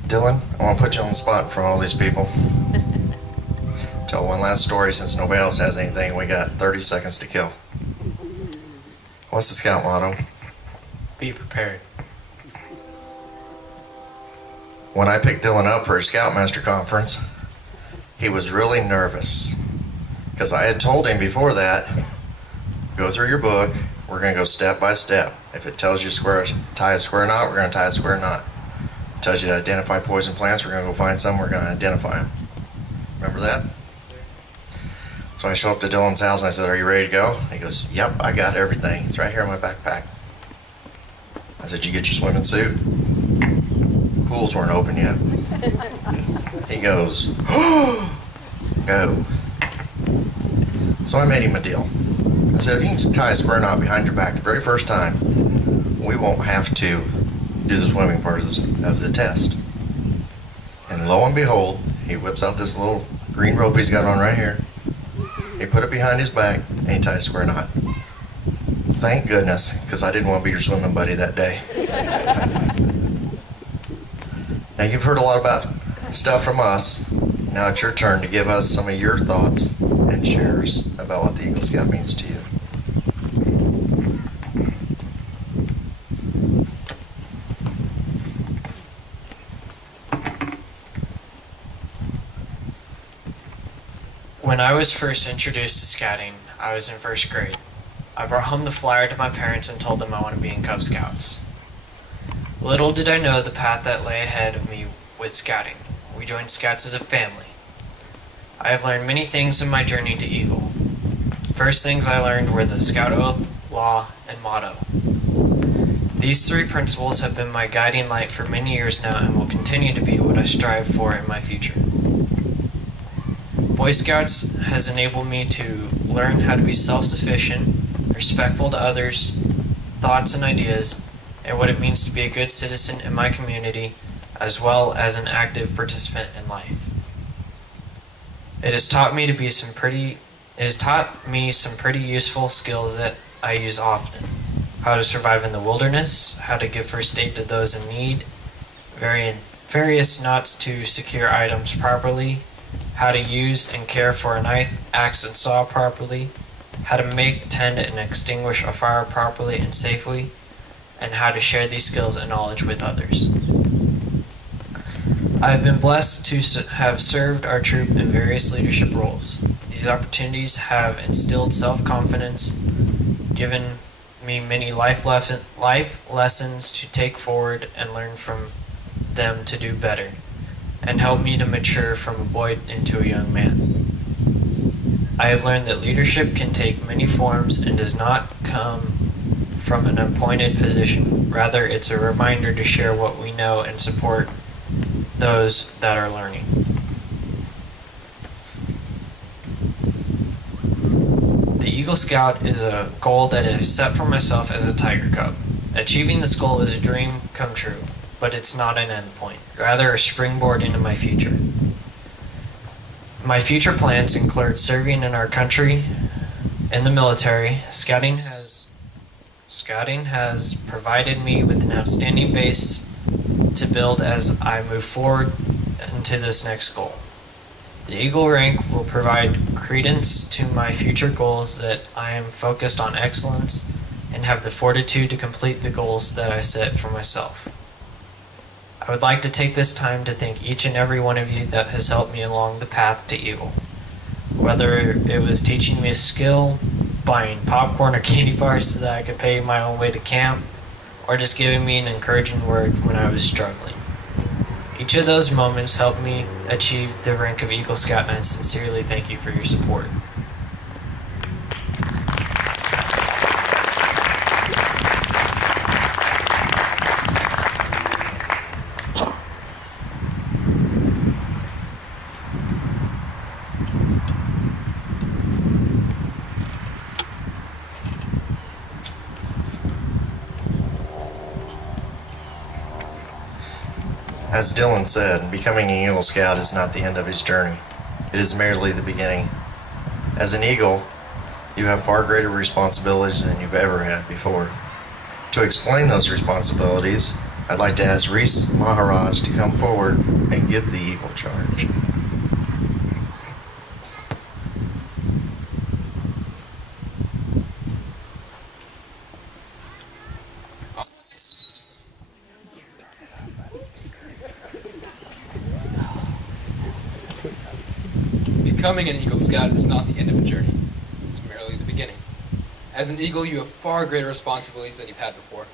Dylan, I want to put you on the spot in front of all these people. Tell one last story since nobody else has anything. We got 30 seconds to kill. What's the scout motto? Be prepared. When I picked Dylan up for a Scoutmaster conference, he was really nervous because I had told him before that, go through your book, we're going to go step by step. If it tells you tie a square knot, we're going to tie a square knot. If it tells you to identify poison plants, we're going to go find some, we're going to identify them. Remember that? So I show up to Dylan's house and I said, are you ready to go? He goes, yep, I got everything. It's right here in my backpack. I said, you get your swimming suit? Pools weren't open yet. He goes, oh, go. So I made him a deal. I said, if you can tie a square knot behind your back the very first time, we won't have to do the swimming part of the test. And lo and behold, he whips out this little green rope he's got on right here. He put it behind his back, and he tied a square knot. Thank goodness, because I didn't want to be your swimming buddy that day. Now, you've heard a lot about stuff from us. Now it's your turn to give us some of your thoughts and shares about what the Eagle Scout means to you. When I was first introduced to scouting, I was in first grade. I brought home the flyer to my parents and told them I want to be in Cub Scouts. Little did I know the path that lay ahead of me with scouting. We joined Scouts as a family. I have learned many things in my journey to Eagle. First things I learned were the Scout Oath, Law, and Motto. These three principles have been my guiding light for many years now and will continue to be what I strive for in my future. Boy Scouts has enabled me to learn how to be self-sufficient, respectful to others' thoughts and ideas, and what it means to be a good citizen in my community, as well as an active participant in life. It has taught me some pretty useful skills that I use often. How to survive in the wilderness, how to give first aid to those in need, various knots to secure items properly, how to use and care for a knife, axe, and saw properly, how to make, tend, and extinguish a fire properly and safely, and how to share these skills and knowledge with others. I have been blessed to have served our troop in various leadership roles. These opportunities have instilled self-confidence, given me many life lessons to take forward and learn from them to do better, and helped me to mature from a boy into a young man. I have learned that leadership can take many forms and does not come from an appointed position. Rather, it's a reminder to share what we know and support those that are learning. The Eagle Scout is a goal that I set for myself as a Tiger Cub. Achieving this goal is a dream come true, but it's not an end point, rather a springboard into my future. My future plans include serving in our country, in the military. Scouting has provided me with an outstanding base to build as I move forward into this next goal. The Eagle rank will provide credence to my future goals that I am focused on excellence and have the fortitude to complete the goals that I set for myself. I would like to take this time to thank each and every one of you that has helped me along the path to Eagle. Whether it was teaching me a skill, buying popcorn or candy bars so that I could pay my own way to camp, or just giving me an encouraging word when I was struggling. Each of those moments helped me achieve the rank of Eagle Scout, and I sincerely thank you for your support. As Dylan said, becoming an Eagle Scout is not the end of his journey. It is merely the beginning. As an Eagle, you have far greater responsibilities than you've ever had before. To explain those responsibilities, I'd like to ask Reese Maharaj to come forward and give the Eagle charge. Becoming an Eagle Scout is not the end of a journey. It's merely the beginning. As an Eagle, you have far greater responsibilities than you've had before.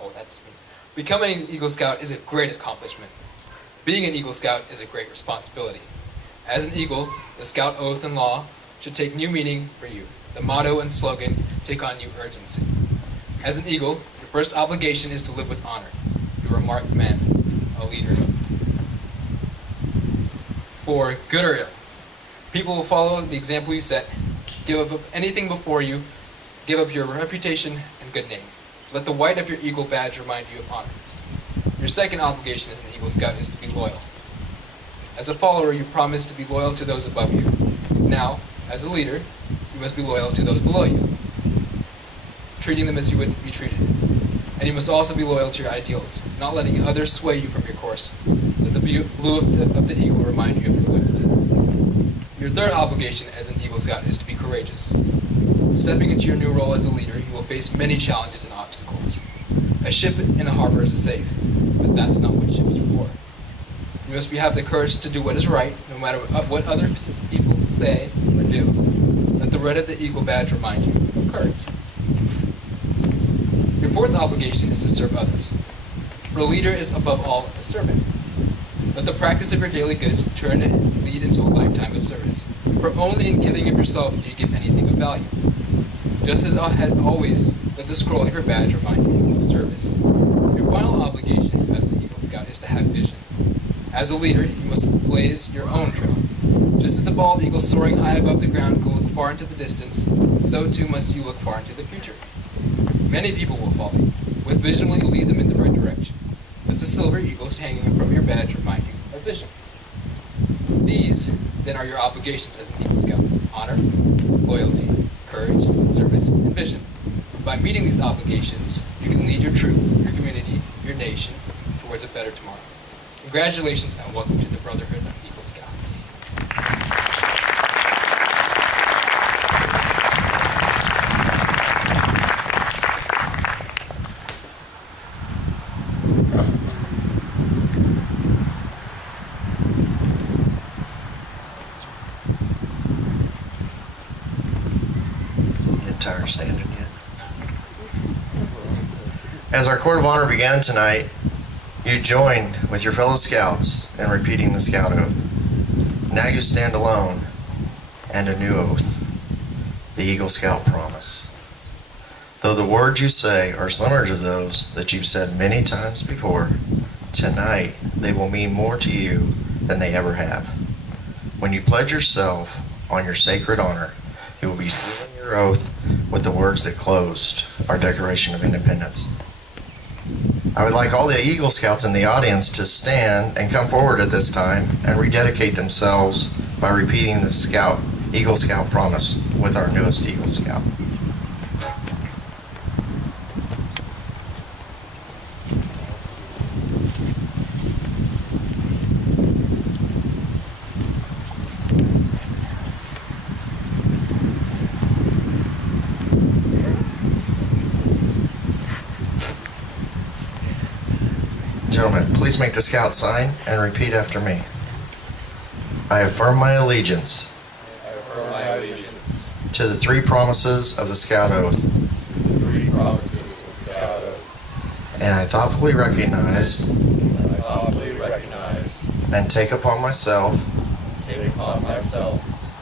Oh, that's me. Becoming an Eagle Scout is a great accomplishment. Being an Eagle Scout is a great responsibility. As an Eagle, the Scout Oath and Law should take new meaning for you. The motto and slogan take on new urgency. As an Eagle, your first obligation is to live with honor. You are a marked man, a leader. For good or ill, People will follow the example you set, give up anything before you, give up your reputation and good name. Let the white of your Eagle badge remind you of honor. Your second obligation as an Eagle Scout is to be loyal. As a follower, you promise to be loyal to those above you. Now, as a leader, you must be loyal to those below you, treating them as you would be treated. And you must also be loyal to your ideals, not letting others sway you from your course. Let the blue of the eagle remind you of your loyalty. Your third obligation as an Eagle Scout is to be courageous. Stepping into your new role as a leader, you will face many challenges and obstacles. A ship in a harbor is safe, but that's not what ships are for. You must have the courage to do what is right, no matter what other people say or do. Let the red of the eagle badge remind you of courage. Your fourth obligation is to serve others. For a leader is above all a servant. Let the practice of your daily good turn and lead into a lifetime of service. For only in giving of yourself do you give anything of value. Just as always, let the scroll of your badge remind you of service. Your final obligation as an Eagle Scout is to have vision. As a leader, you must blaze your own trail. Just as the bald eagle soaring high above the ground can look far into the distance, so too must you look far into the future. Many people will follow you. With vision will you lead them in the right direction. Let the silver eagles hanging from your badge remind you of vision. These, then, are your obligations as an Eagle Scout: honor, loyalty, courage, service, and vision. By meeting these obligations, you can lead your troop, your community, your nation towards a better tomorrow. Congratulations and welcome to the Brotherhood of Eagle Scouts. Entire standing yet. As our court of honor began tonight, you joined with your fellow scouts in repeating the scout oath. Now you stand alone and a new oath, the Eagle Scout promise. Though the words you say are similar to those that you've said many times before, tonight they will mean more to you than they ever have. When you pledge yourself on your sacred honor, you will be sealing your oath with the words that closed our Declaration of Independence. I would like all the Eagle Scouts in the audience to stand and come forward at this time and rededicate themselves by repeating the Eagle Scout promise with our newest Eagle Scout. Gentlemen, please make the scout sign and repeat after me. I affirm my allegiance to the three promises of the scout oath. And I thoughtfully recognize and take upon myself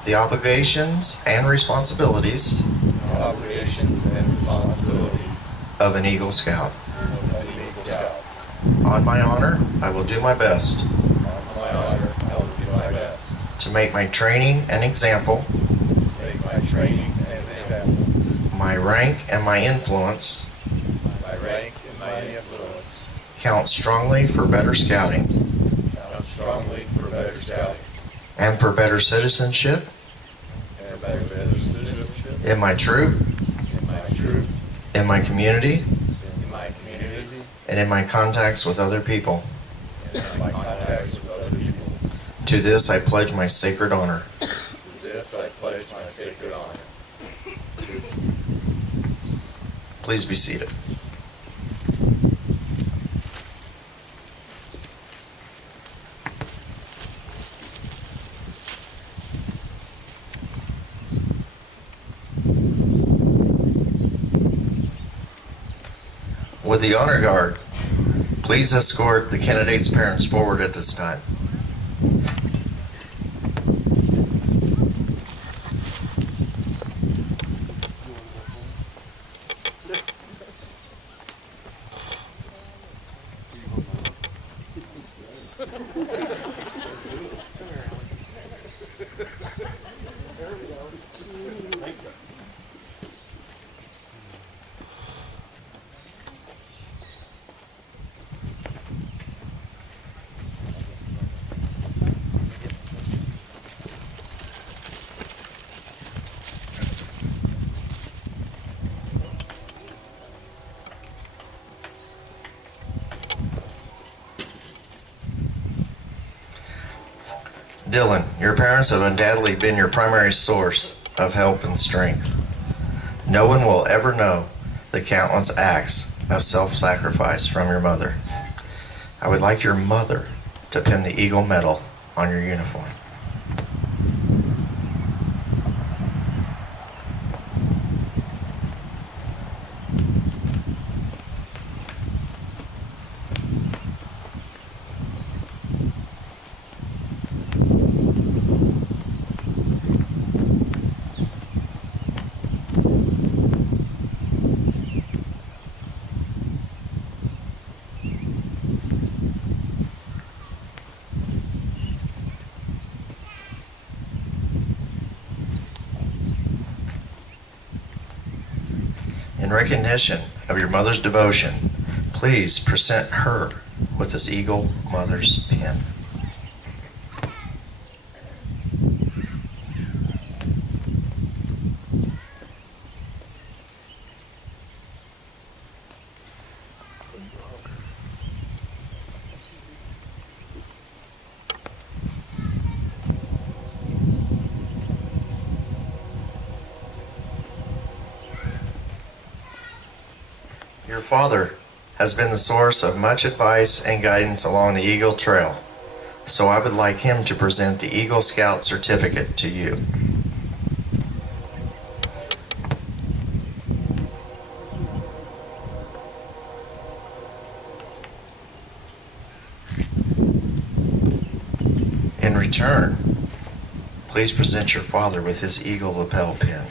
the obligations and responsibilities of an Eagle Scout. On my honor, I will do my best to make my training an example, my rank and my influence count strongly for better scouting and for better citizenship in my troop, in my community, and in my contacts with other people. To this I pledge my sacred honor. Please be seated. Would the honor guard please escort the candidates' parents forward at this time? Dylan, your parents have undoubtedly been your primary source of help and strength. No one will ever know the countless acts of self-sacrifice from your mother. I would like your mother to pin the Eagle Medal on your uniform. In recognition of your mother's devotion, please present her with this Eagle Mother's pin. Your father has been the source of much advice and guidance along the Eagle Trail, so I would like him to present the Eagle Scout certificate to you. In return, please present your father with his Eagle lapel pin.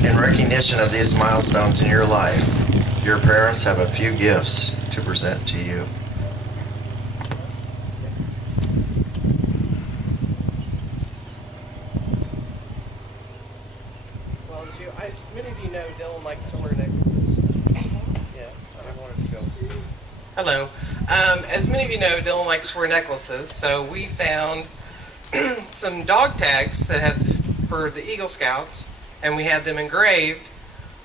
In recognition of these milestones in your life, your parents have a few gifts to present to you. Well, as many of you know, Dylan likes to wear necklaces. Yes, I wanted to go. Hello. As many of you know, Dylan likes to wear necklaces, so we found some dog tags that have for the Eagle Scouts, and we had them engraved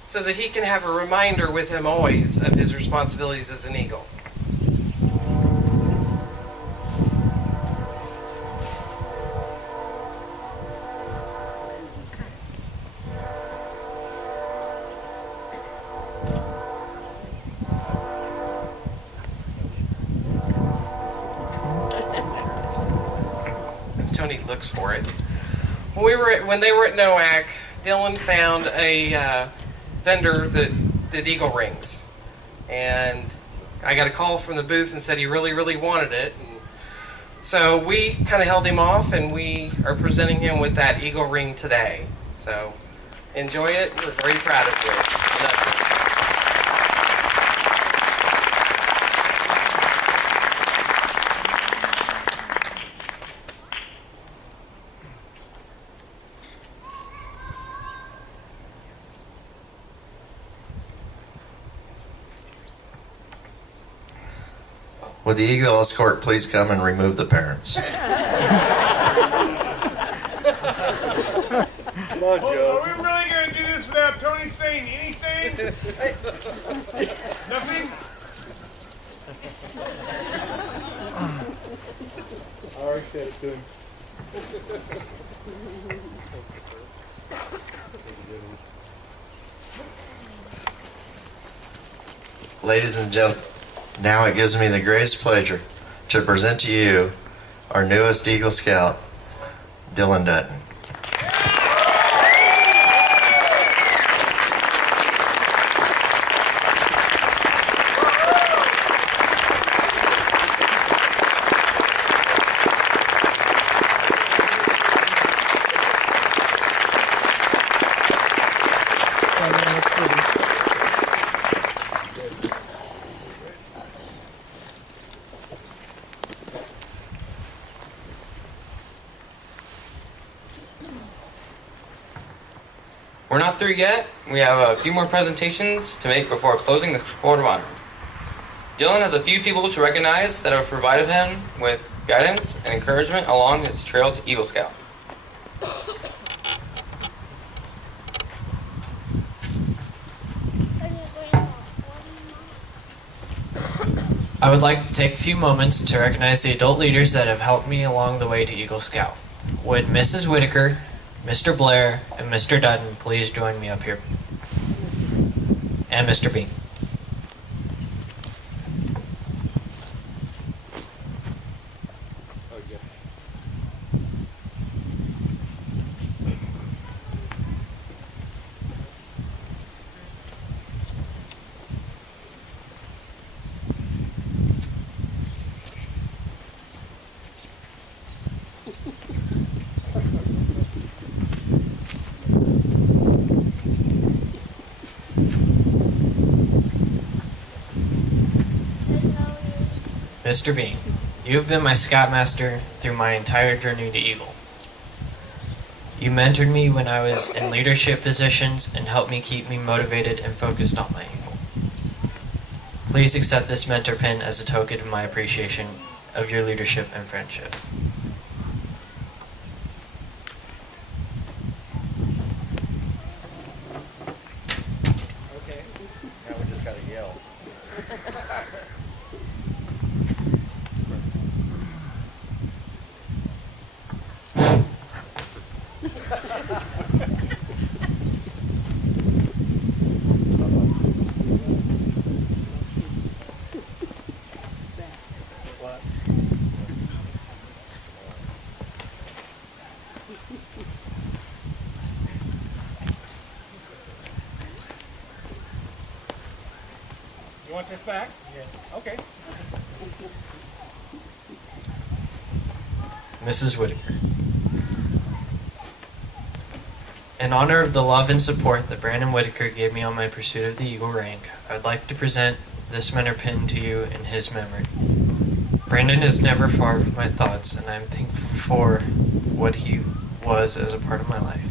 so that he can have a reminder with him always of his responsibilities as an Eagle. As Tony looks for it. When they were at NOAC, Dylan found a vendor that did eagle rings, and I got a call from the booth and said he really, really wanted it. And so we kind of held him off, and we are presenting him with that eagle ring today. So enjoy it. We're very proud of you. Would the Eagle Escort please come and remove the parents? Come on, Joe. Are we really going to do this without Tony saying anything? Nothing? I already said it to him. Ladies and gentlemen, now it gives me the greatest pleasure to present to you our newest Eagle Scout, Dylan Dutton. We're not through yet. We have a few more presentations to make before closing the Court of Honor. Dylan has a few people to recognize that have provided him with guidance and encouragement along his trail to Eagle Scout. I would like to take a few moments to recognize the adult leaders that have helped me along the way to Eagle Scout. Would Mrs. Whitaker, Mr. Blair, and Mr. Dutton please join me up here? And Mr. Bean. Mr. Bean, you have been my scoutmaster through my entire journey to Eagle. You mentored me when I was in leadership positions and helped me keep me motivated and focused on my Eagle. Please accept this mentor pin as a token of my appreciation of your leadership and friendship. Okay, now we just gotta yell. You want this back? Yes. Okay. Mrs. Whitaker. In honor of the love and support that Brandon Whitaker gave me on my pursuit of the Eagle rank, I'd like to present this mentor pin to you in his memory. Brandon is never far from my thoughts, and I'm thankful for what he was as a part of my life.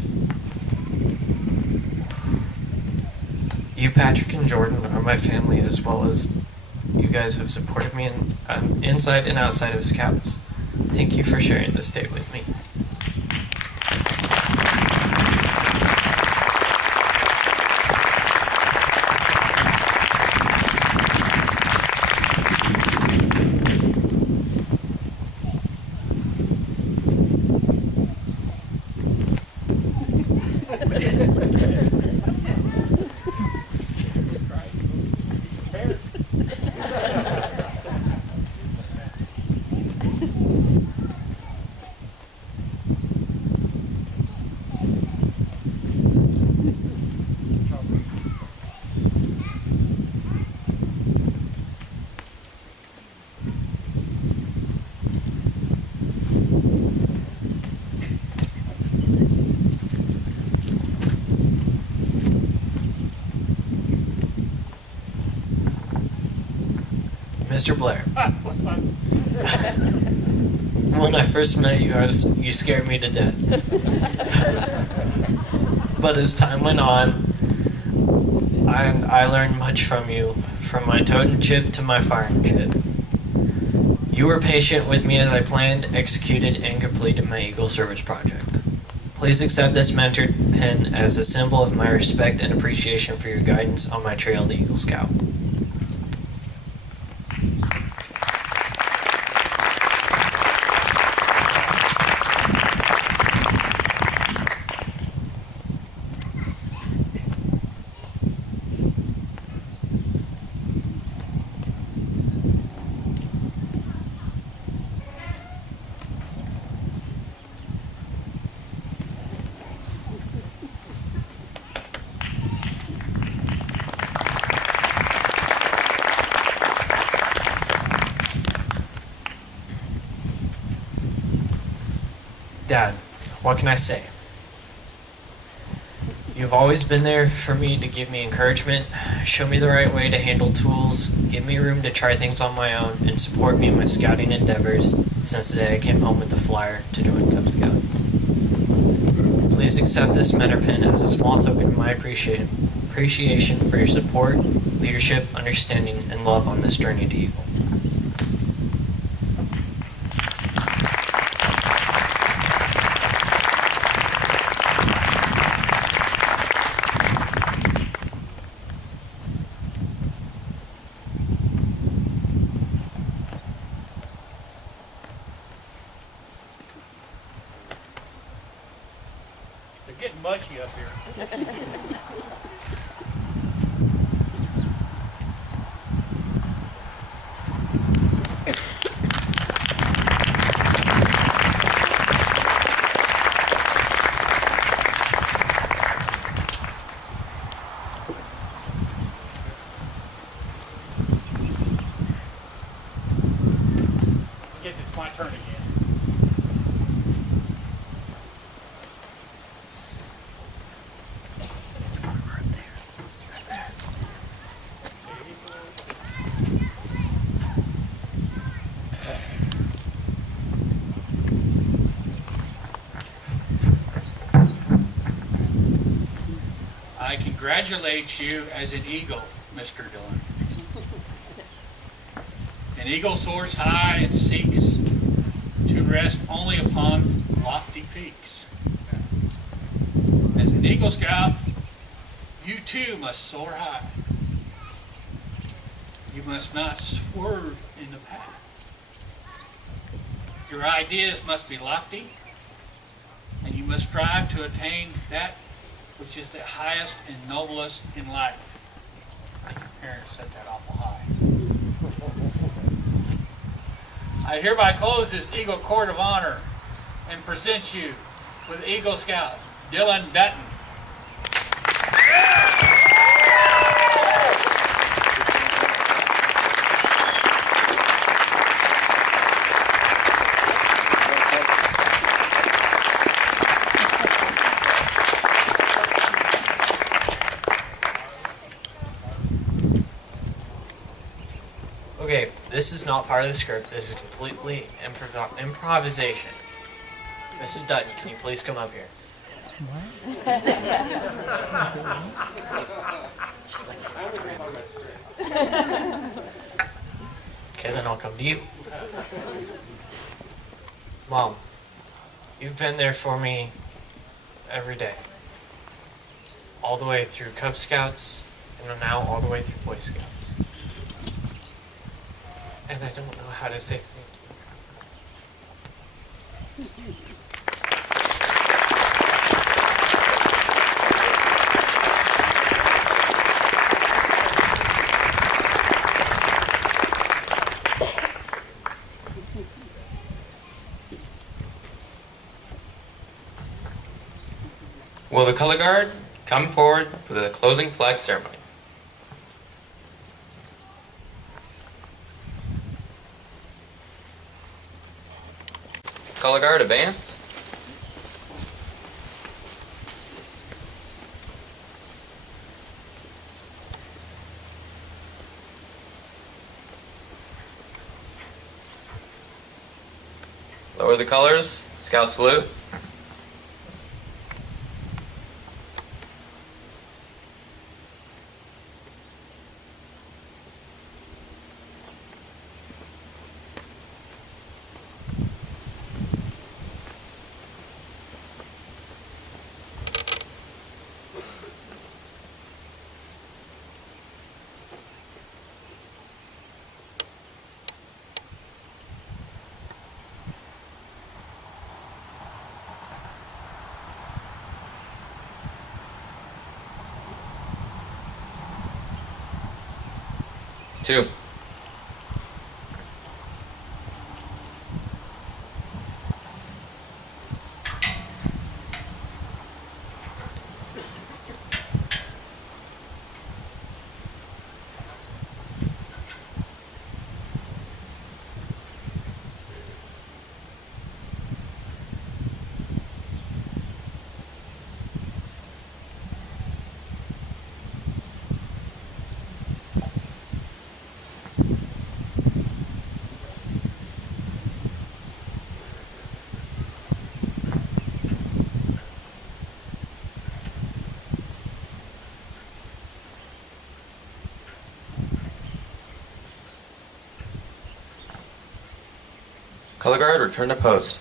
You, Patrick, and Jordan are my family, as well as you guys have supported me inside and outside of Scouts. Thank you for sharing this day with me. Mr. Blair. When I first met you, you scared me to death. But as time went on, I learned much from you, from my totem chip to my firing chip. You were patient with me as I planned, executed, and completed my Eagle Service project. Please accept this mentor pin as a symbol of my respect and appreciation for your guidance on my trail to Eagle Scout. Dad, what can I say? You've always been there for me to give me encouragement, show me the right way to handle tools, give me room to try things on my own, and support me in my scouting endeavors since the day I came home with the flyer to join Cub Scouts. Please accept this mentor pin as a small token of my appreciation for your support, leadership, understanding, and love on this journey to Eagle. They're getting mushy up here. I guess it's my turn again. I congratulate you as an eagle, Mr. Dillon. An eagle soars high and seeks to rest only upon lofty peaks. As an Eagle Scout, you too must soar high. You must not swerve in the path. Your ideas must be lofty, and you must strive to attain that which is the highest and noblest in life. I think your parents set that awful high. I hereby close this Eagle Court of Honor and present you with Eagle Scout Dillon Dutton. Okay, this is not part of the script. This is completely improvisation. Mrs. Dutton, can you please come up here? Okay, then I'll come to you. Mom, you've been there for me every day. All the way through Cub Scouts, and now all the way through Boy Scouts. And I don't know how to say thank you. Will the color guard come forward for the closing flag ceremony? Color guard advance. Lower the colors. Scout salute. Two. Color guard, return to post.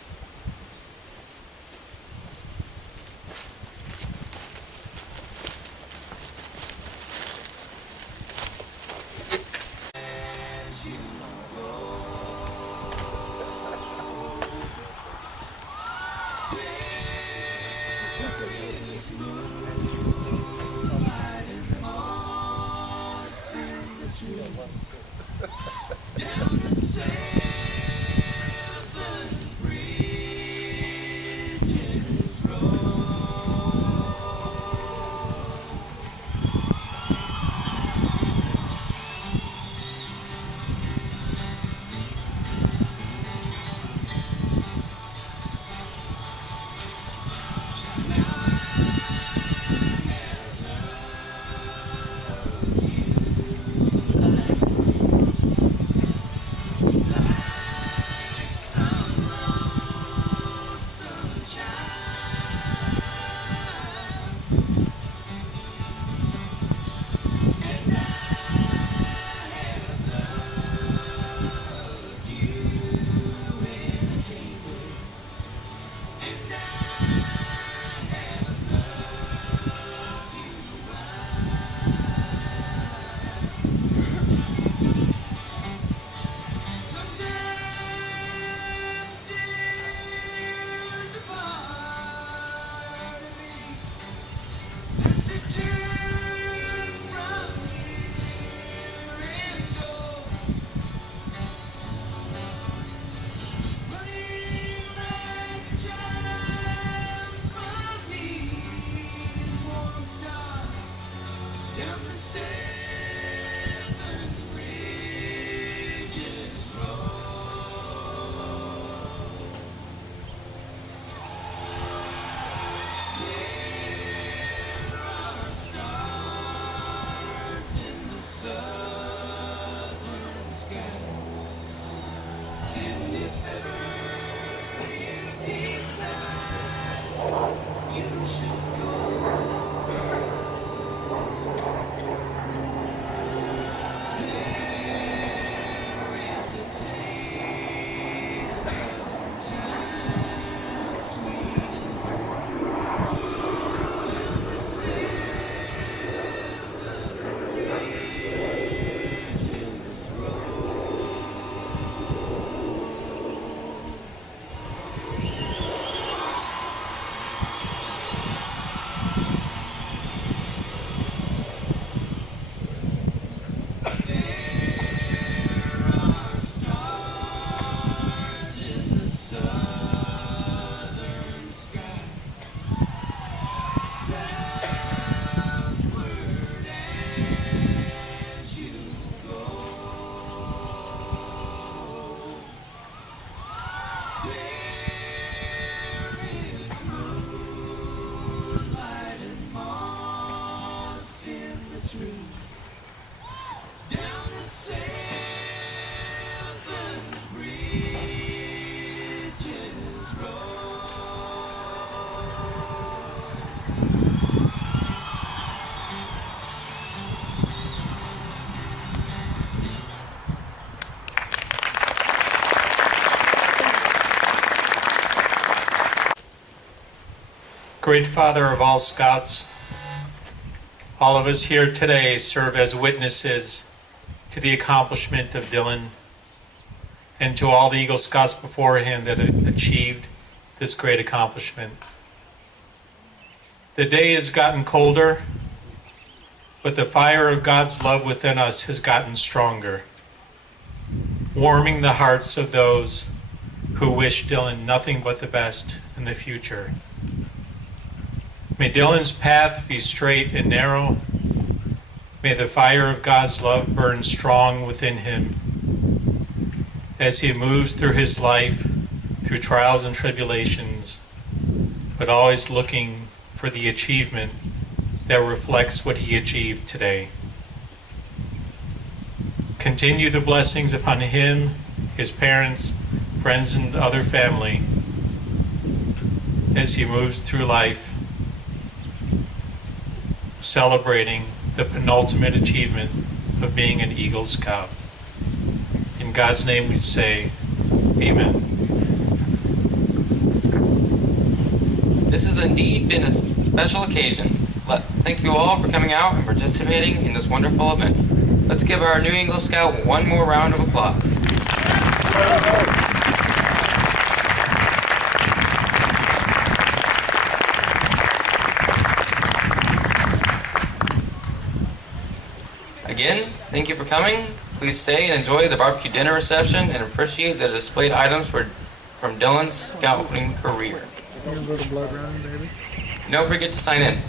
Great Father of all Scouts, all of us here today serve as witnesses to the accomplishment of Dylan and to all the Eagle Scouts before him that achieved this great accomplishment. The day has gotten colder, but the fire of God's love within us has gotten stronger, warming the hearts of those who wish Dylan nothing but the best in the future. May Dylan's path be straight and narrow. May the fire of God's love burn strong within him as he moves through his life, through trials and tribulations, but always looking for the achievement that reflects what he achieved today. Continue the blessings upon him, his parents, friends, and other family as he moves through life, celebrating the penultimate achievement of being an Eagle Scout. In God's name we say, amen. This has indeed been a special occasion. Thank you all for coming out and participating in this wonderful event. Let's give our new Eagle Scout one more round of applause. Again, thank you for coming. Please stay and enjoy the barbecue dinner reception and appreciate the displayed items from Dylan's scouting career. Don't forget to sign in.